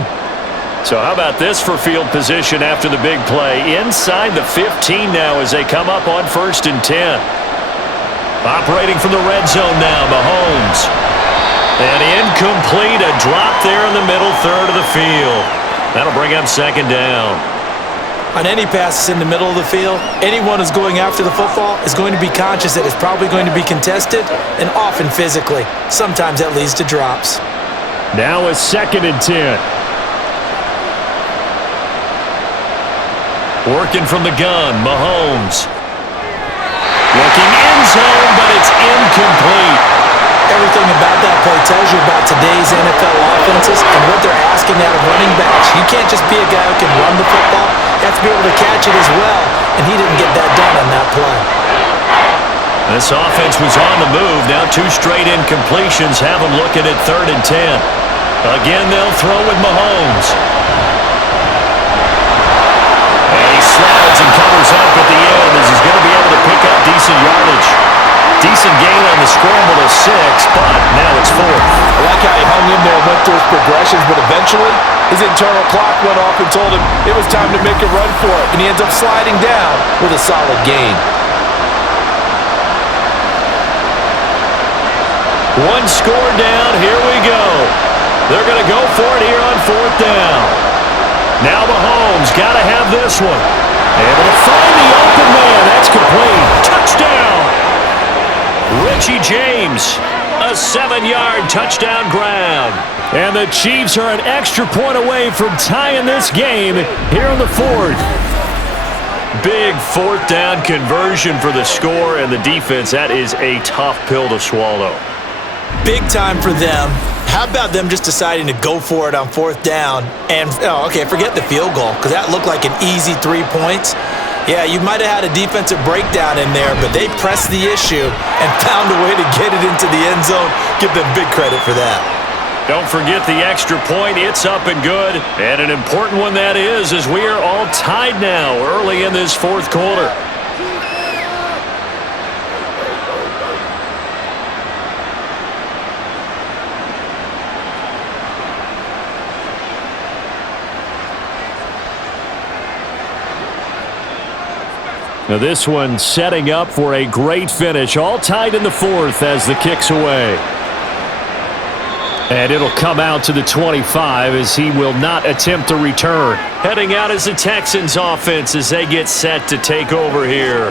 So how about this for field position after the big play? Inside the 15 now as they come up on 1st and 10. Operating from the red zone now, Mahomes. And incomplete, a drop there in the middle third of the field. That'll bring up second down. On any passes in the middle of the field, anyone who's going after the football is going to be conscious that it's probably going to be contested, and often physically. Sometimes that leads to drops. Now a 2nd and 10. Working from the gun, Mahomes. Looking end zone, but it's incomplete. Everything about that play tells you about today's NFL offenses and what they're asking out of running backs. You can't just be a guy who can run the football. You have to be able to catch it as well, and he didn't get that done on that play. This offense was on the move. Now 2 straight incompletions have them looking at 3rd and 10. Again, they'll throw with Mahomes. Slides and covers up at the end as he's going to be able to pick up decent yardage. Decent gain on the scramble of 6, but now it's 4th. I like how he hung in there and went through his progressions, but eventually his internal clock went off and told him it was time to make a run for it, and he ends up sliding down with a solid gain. 1 score down, here we go. They're going to go for it here on 4th down. Now Mahomes got to have this one. Able to find the open man. That's complete. Touchdown. Richie James, a 7-yard touchdown grab. And the Chiefs are an extra point away from tying this game here in the 4th. Big 4th down conversion for the score, and the defense, that is a tough pill to swallow. Big time for them. How about them just deciding to go for it on 4th down? And, forget the field goal, because that looked like an easy 3 points. Yeah, you might have had a defensive breakdown in there, but they pressed the issue and found a way to get it into the end zone. Give them big credit for that. Don't forget the extra point. It's up and good. And an important one that is, as we are all tied now early in this 4th quarter. Now this one setting up for a great finish. All tied in the 4th as the kick's away. And it'll come out to the 25 as he will not attempt to return. Heading out as the Texans offense as they get set to take over here.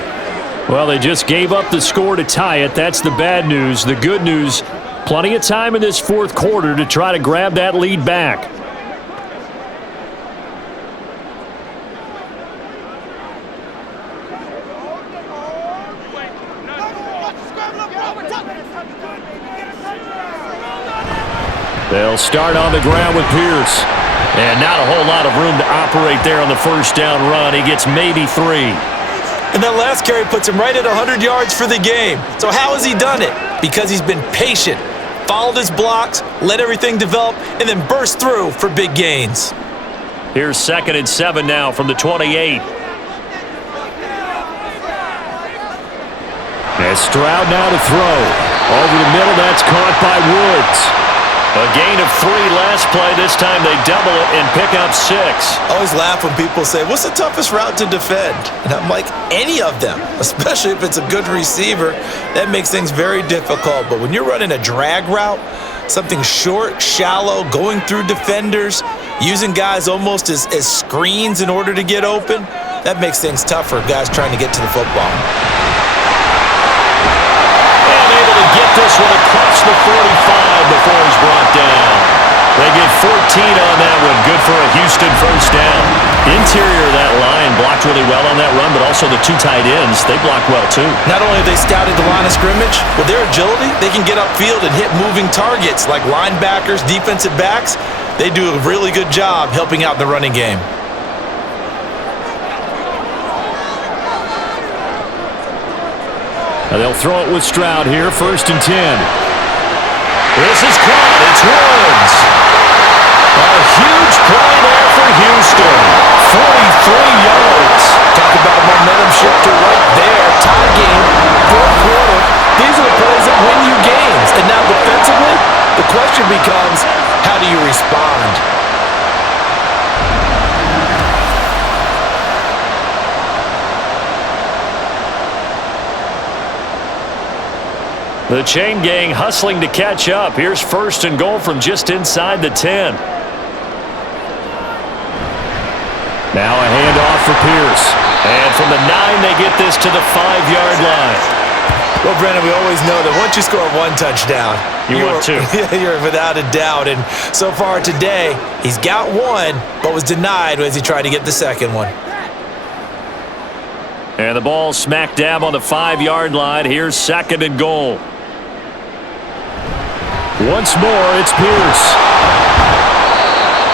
Well, they just gave up the score to tie it. That's the bad news. The good news, plenty of time in this 4th quarter to try to grab that lead back. They'll start on the ground with Pierce. And not a whole lot of room to operate there on the 1st down run. He gets maybe 3. And that last carry puts him right at 100 yards for the game. So how has he done it? Because he's been patient, followed his blocks, let everything develop, and then burst through for big gains. Here's 2nd and 7 now from the 28. And Stroud now to throw. Over the middle, that's caught by Woods. A gain of 3 last play. This time they double it and pick up 6. I always laugh when people say, what's the toughest route to defend? And I'm like, any of them, especially if it's a good receiver. That makes things very difficult. But when you're running a drag route, something short, shallow, going through defenders, using guys almost as screens in order to get open, that makes things tougher, guys trying to get to the football. And able to to get this one across the 45 before he's brought down. They get 14 on that one. Good for a Houston first down. Interior of that line blocked really well on that run, but also the two tight ends, they blocked well too. Not only have they scouted the line of scrimmage, with their agility, they can get upfield and hit moving targets like linebackers, defensive backs. They do a really good job helping out in the running game. And they'll throw it with Stroud here, 1st and 10. This is caught. It's Woods. A huge play there for Houston. 43 yards. Talk about a momentum shifter right there. Tie game, 4th quarter. These are the plays that win you games. And now defensively, the question becomes, how do you respond? The chain gang hustling to catch up. Here's 1st and goal from just inside the 10. Now a handoff for Pierce. And from the 9, they get this to the 5-yard line. Well, Brennan, we always know that once you score one touchdown, you're without a doubt. And so far today, he's got one, but was denied as he tried to get the second one. And the ball smack dab on the 5-yard line. Here's 2nd and goal. Once more, it's Pierce.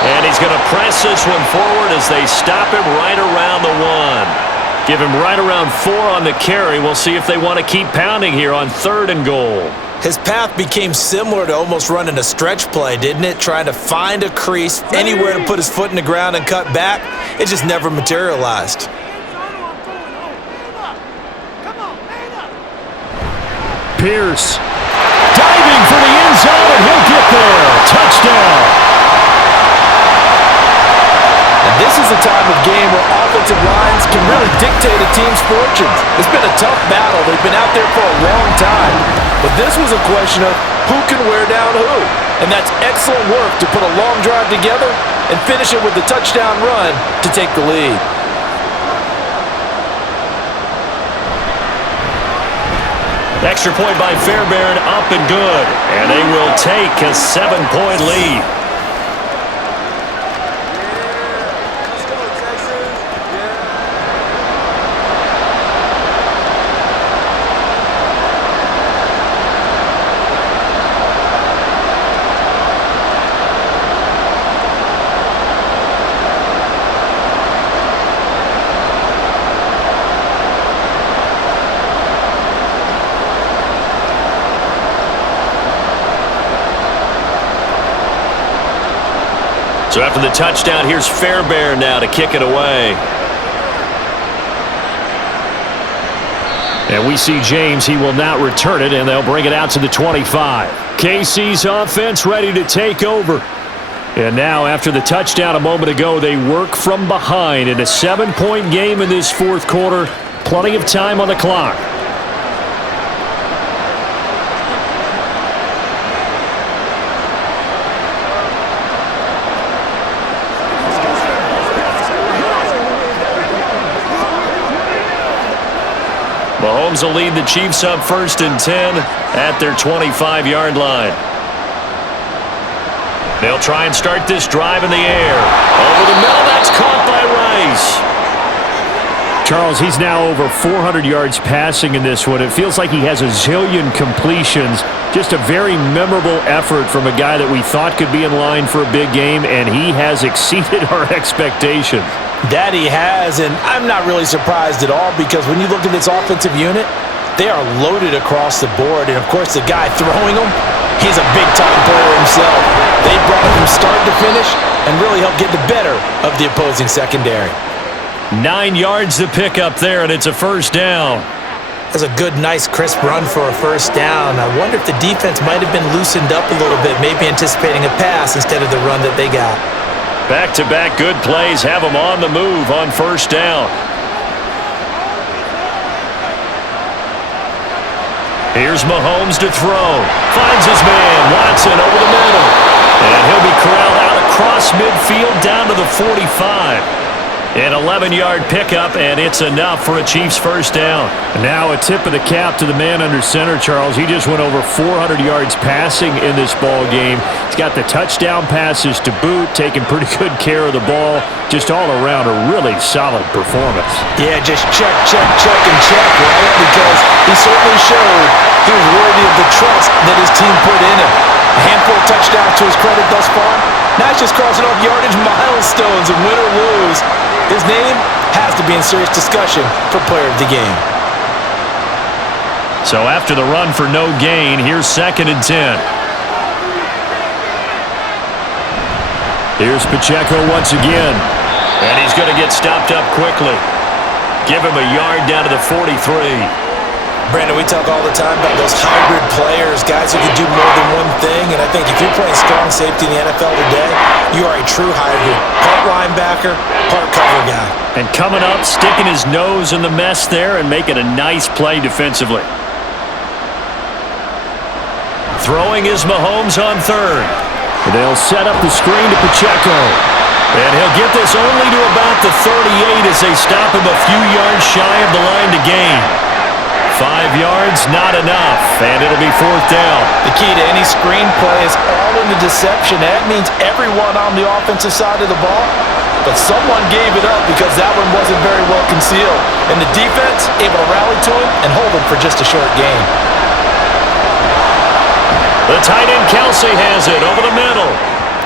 And he's going to press this one forward as they stop him right around the 1. Give him right around 4 on the carry. We'll see if they want to keep pounding here on 3rd and goal. His path became similar to almost running a stretch play, didn't it? Trying to find a crease, anywhere to put his foot in the ground and cut back. It just never materialized. Pierce diving for the end zone, and he'll get there. Touchdown. And this is a time of game where offensive lines can really dictate a team's fortunes. It's been a tough battle. They've been out there for a long time. But this was a question of who can wear down who. And that's excellent work to put a long drive together and finish it with the touchdown run to take the lead. Extra point by Fairbairn, up and good. And they will take a 7-point lead. So after the touchdown, here's Fairbairn now to kick it away. And we see James. He will not return it, and they'll bring it out to the 25. KC's offense ready to take over. And now, after the touchdown a moment ago, they work from behind in a 7-point game in this 4th quarter. Plenty of time on the clock. Mahomes will lead the Chiefs up 1st and 10 at their 25-yard line. They'll try and start this drive in the air. Over the middle, that's caught by Rice. Charles, he's now over 400 yards passing in this one. It feels like he has a zillion completions. Just a very memorable effort from a guy that we thought could be in line for a big game, and he has exceeded our expectations. That he has, and I'm not really surprised at all because when you look at this offensive unit, they are loaded across the board. And, of course, the guy throwing them, he's a big-time player himself. They brought him from start to finish and really helped get the better of the opposing secondary. 9 yards to pick up there, and it's a 1st down. That's a good, nice, crisp run for a 1st down. I wonder if the defense might have been loosened up a little bit, maybe anticipating a pass instead of the run that they got. Back-to-back good plays have them on the move on 1st down. Here's Mahomes to throw. Finds his man, Watson, over the middle. And he'll be corralled out across midfield down to the 45. An 11-yard pickup, and it's enough for a Chiefs first down. Now a tip of the cap to the man under center, Charles. He just went over 400 yards passing in this ball game. He's got the touchdown passes to boot, taking pretty good care of the ball. Just all around a really solid performance. Yeah, just check, and check, right? Because he certainly showed he was worthy of the trust that his team put in him. A handful of touchdowns to his credit thus far. Now he's just crossing off yardage milestones, and win or lose, his name has to be in serious discussion for player of the game. So after the run for no gain, here's 2nd and 10. Here's Pacheco once again. And he's going to get stopped up quickly. Give him a yard down to the 43. Brandon, we talk all the time about those hybrid players, guys who can do more than one thing, and I think if you're playing strong safety in the NFL today, you are a true hybrid. Part linebacker, part cover guy. And coming up, sticking his nose in the mess there and making a nice play defensively. Throwing is Mahomes on 3rd. They'll set up the screen to Pacheco. And he'll get this only to about the 38 as they stop him a few yards shy of the line to gain. 5 yards, not enough, and it'll be 4th down. The key to any screen play is all in the deception. That means everyone on the offensive side of the ball, but someone gave it up because that one wasn't very well concealed. And the defense able to rally to him and hold him for just a short gain. The tight end Kelce has it over the middle.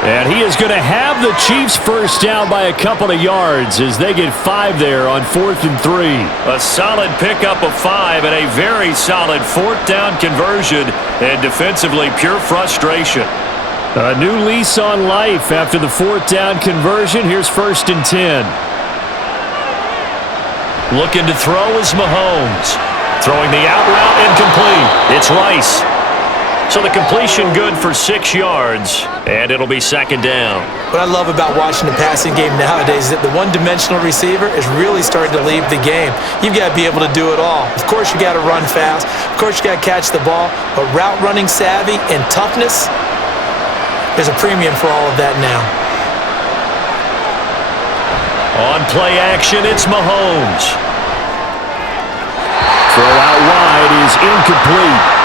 And he is going to have the Chiefs first down by a couple of yards as they get 5 there on 4th and 3. A solid pickup of 5 and a very solid 4th down conversion, and defensively pure frustration. A new lease on life after the 4th down conversion. Here's 1st and 10. Looking to throw is Mahomes. Throwing the out route incomplete. It's Rice. So the completion good for 6 yards, and it'll be 2nd down. What I love about watching the passing game nowadays is that the one-dimensional receiver is really starting to leave the game. You've got to be able to do it all. Of course, you got to run fast. Of course, you got to catch the ball. But route running savvy and toughness, there's a premium for all of that now. On play action, it's Mahomes. Throw out wide is incomplete.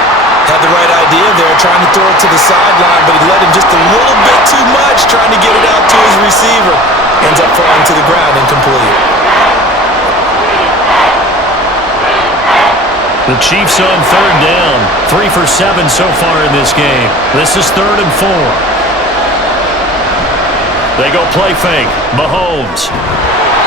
Had the right idea there, trying to throw it to the sideline, but he led him just a little bit too much, trying to get it out to his receiver. Ends up falling to the ground incomplete. The Chiefs on 3rd down. 3 for 7 so far in this game. This is 3rd and 4. They go play fake. Mahomes.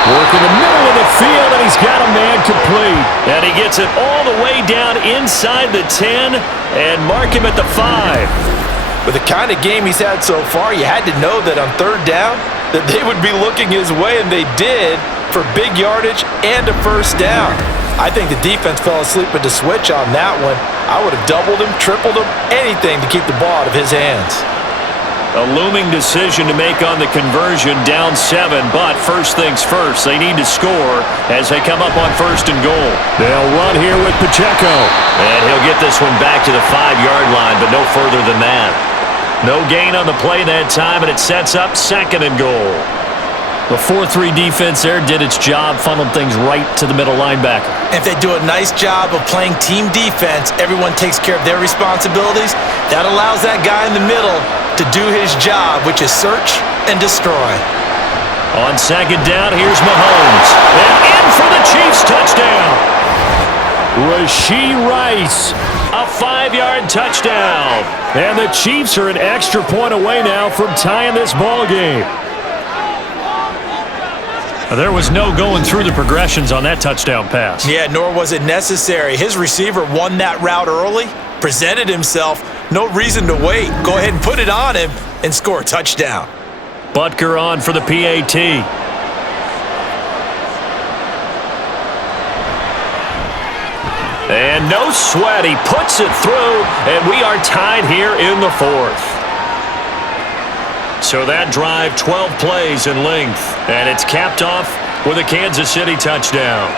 Work in the middle of the field, and he's got a man complete. And he gets it all the way down inside the 10 and mark him at the 5. With the kind of game he's had so far, you had to know that on 3rd down that they would be looking his way, and they did, for big yardage and a first down. I think the defense fell asleep at the switch on that one. I would have doubled him, tripled him, anything to keep the ball out of his hands. A looming decision to make on the conversion, down 7, but first things first, they need to score as they come up on 1st and goal. They'll run here with Pacheco. And he'll get this one back to the 5-yard line, but no further than that. No gain on the play that time, and it sets up 2nd and goal. The 4-3 defense there did its job, funneled things right to the middle linebacker. If they do a nice job of playing team defense, everyone takes care of their responsibilities. That allows that guy in the middle to do his job, which is search and destroy. On 2nd down, here's Mahomes. And in for the Chiefs touchdown. Rashee Rice. A 5-yard touchdown. And the Chiefs are an extra point away now from tying this ball game. There was no going through the progressions on that touchdown pass. Yeah, nor was it necessary. His receiver won that route early, presented himself. No reason to wait. Go ahead and put it on him and score a touchdown. Butker on for the PAT. And no sweat. He puts it through, and we are tied here in the 4th. So that drive, 12 plays in length, and it's capped off with a Kansas City touchdown.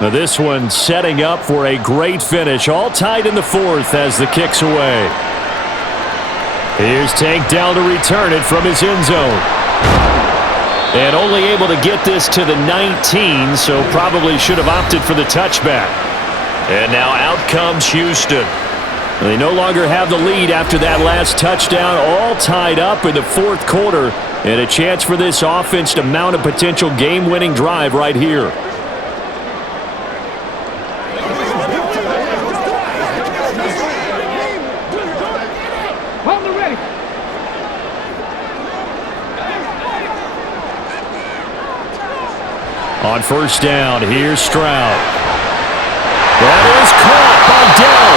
Now this one setting up for a great finish. All tied in the fourth as the kick's away. Here's Tank down to return it from his end zone. And only able to get this to the 19, so probably should have opted for the touchback. And now out comes Houston. They no longer have the lead after that last touchdown, all tied up in the fourth quarter, and a chance for this offense to mount a potential game-winning drive right here. On first down, here's Stroud. That is caught by Dell.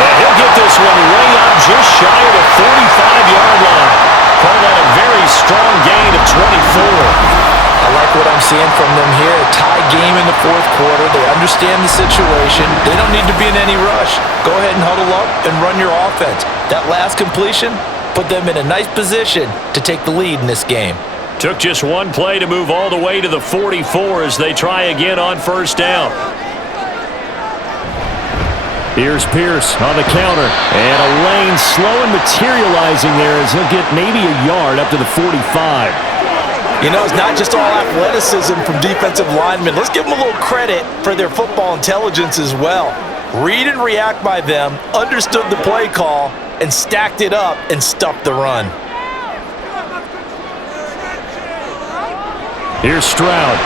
And he'll get this one way up just shy of the 45-yard line. Call that a very strong gain of 24. I like what I'm seeing from them here. A tie game in the fourth quarter. They understand the situation. They don't need to be in any rush. Go ahead and huddle up and run your offense. That last completion put them in a nice position to take the lead in this game. Took just one play to move all the way to the 44 as they try again on first down. Here's Pierce on the counter. And a lane slow and materializing there as he'll get maybe a yard up to the 45. You know, it's not just all athleticism from defensive linemen. Let's give them a little credit for their football intelligence as well. Read and react by them, understood the play call, and stacked it up and stuffed the run. Here's Stroud.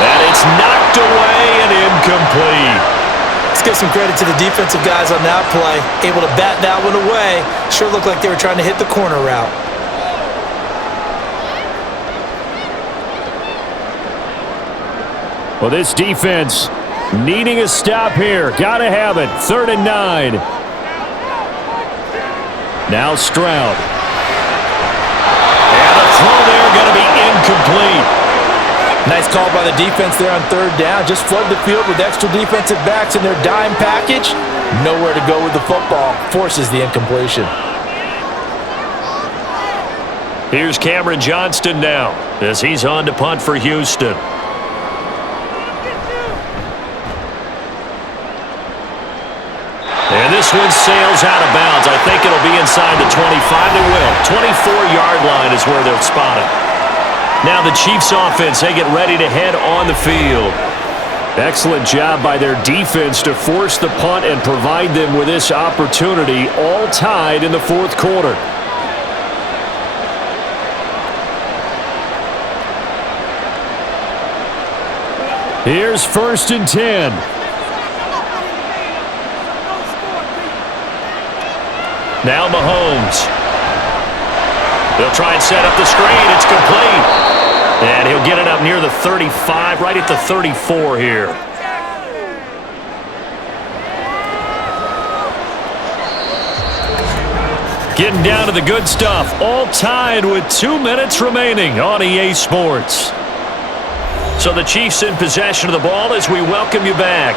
And it's knocked away and incomplete. Let's give some credit to the defensive guys on that play. Able to bat that one away. Sure looked like they were trying to hit the corner route. Well, this defense needing a stop here. Gotta have it. 3rd and 9. Now Stroud. And the throw there going to be incomplete. Nice call by the defense there on 3rd down. Just flood the field with extra defensive backs in their dime package. Nowhere to go with the football. Forces the incompletion. Here's Cameron Johnston now as he's on to punt for Houston. And this one sails out of bounds. I think it'll be inside the 25. They will. 24-yard line is where they'll spot it. Now the Chiefs offense, they get ready to head on the field. Excellent job by their defense to force the punt and provide them with this opportunity, all tied in the fourth quarter. Here's 1st and 10. Now Mahomes. They'll try and set up the screen. It's complete. And he'll get it up near the 35, right at the 34 here. Getting down to the good stuff. All tied with 2 minutes remaining on EA Sports. So the Chiefs in possession of the ball as we welcome you back.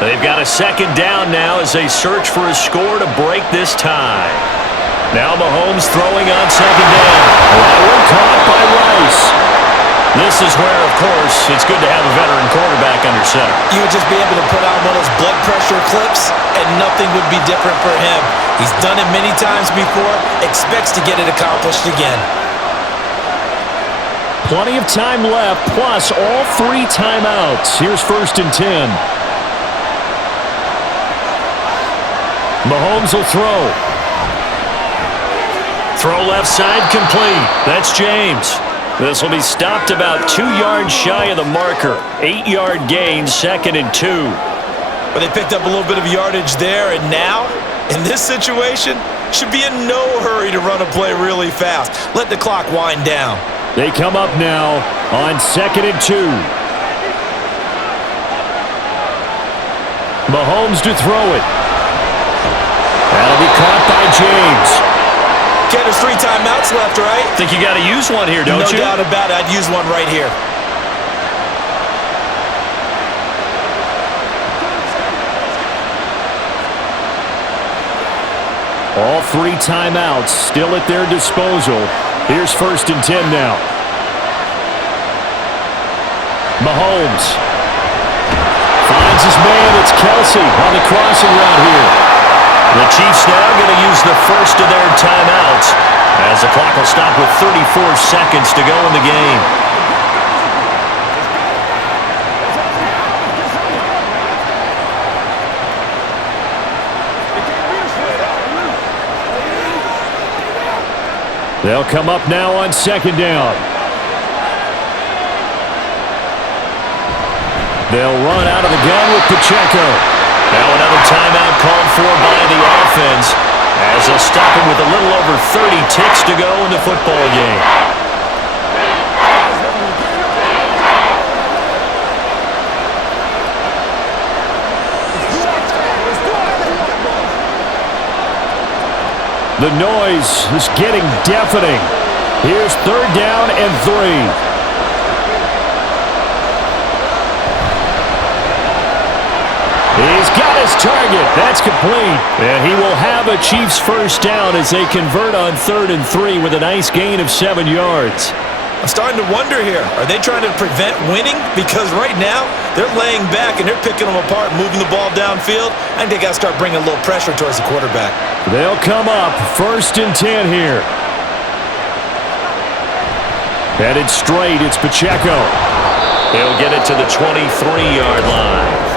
They've got a 2nd down now as they search for a score to break this tie. Now Mahomes throwing on 2nd down. That one caught by Rice. This is where, of course, it's good to have a veteran quarterback under center. You would just be able to put on one of those blood pressure clips, and nothing would be different for him. He's done it many times before, expects to get it accomplished again. Plenty of time left, plus all 3 timeouts. Here's 1st and 10. Mahomes will throw. Throw left side complete. That's James. This will be stopped about 2 yards shy of the marker. 8-yard gain, 2nd and 2. But they picked up a little bit of yardage there, and now, in this situation, should be in no hurry to run a play really fast. Let the clock wind down. They come up now on 2nd and 2. Mahomes to throw it. That'll be caught by James. Ken, there's 3 timeouts left, right? Think you got to use one here, don't you? No doubt about it. I'd use one right here. All 3 timeouts still at their disposal. Here's 1st and 10 now. Mahomes finds his man. It's Kelce on the crossing route here. The Chiefs now going to use the first of their timeouts as the clock will stop with 34 seconds to go in the game. They'll come up now on second down. They'll run out of the gun with Pacheco. Now another timeout called for by the offense as they'll stop him with a little over 30 ticks to go in the football game. The noise is getting deafening. Here's third down and 3. He's got his target. That's complete. And he will have a Chiefs first down as they convert on 3rd and 3 with a nice gain of 7 yards. I'm starting to wonder here. Are they trying to prevent winning? Because right now, they're laying back and they're picking them apart, moving the ball downfield. I think they got to start bringing a little pressure towards the quarterback. They'll come up 1st and 10 here. Headed straight, it's Pacheco. He'll get it to the 23-yard line.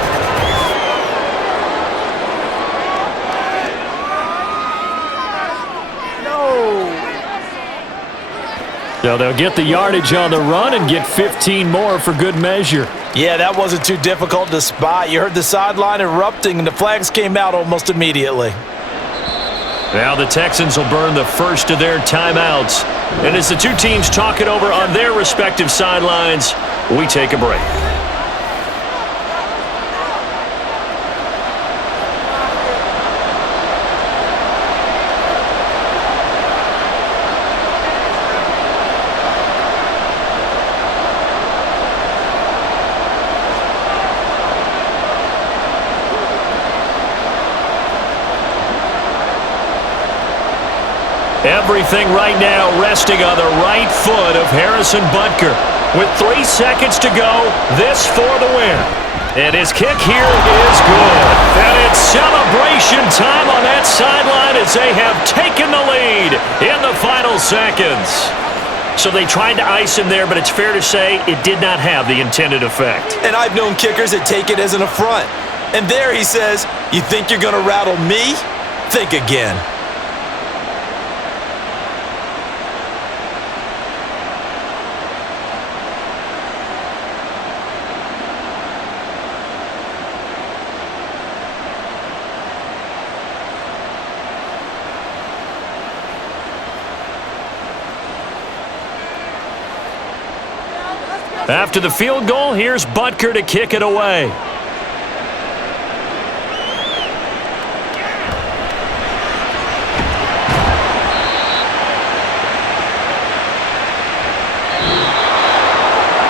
So they'll get the yardage on the run and get 15 more for good measure. Yeah, that wasn't too difficult to spot. You heard the sideline erupting, and the flags came out almost immediately. Now the Texans will burn the first of their timeouts. And as the two teams talk it over on their respective sidelines, we take a break. Everything right now resting on the right foot of Harrison Butker. With 3 seconds to go, this for the win. And his kick here is good. And it's celebration time on that sideline as they have taken the lead in the final seconds. So they tried to ice him there, but it's fair to say it did not have the intended effect. And I've known kickers that take it as an affront. And there he says, you think you're going to rattle me? Think again. After the field goal, here's Butker to kick it away.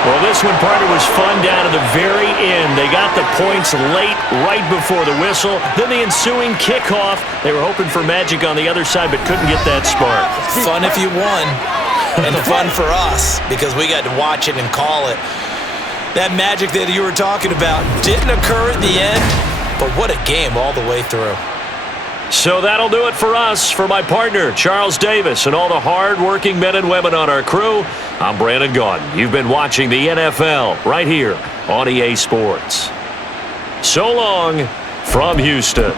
Well, this one, partner, was fun down to the very end. They got the points late, right before the whistle. Then the ensuing kickoff. They were hoping for magic on the other side, but couldn't get that spark. Fun if you won. And fun for us because we got to watch it and call it. That magic that you were talking about didn't occur at the end, but what a game all the way through. So that'll do it for us. For my partner, Charles Davis, and all the hard-working men and women on our crew, I'm Brandon Gaudin. You've been watching the NFL right here on EA Sports. So long from Houston.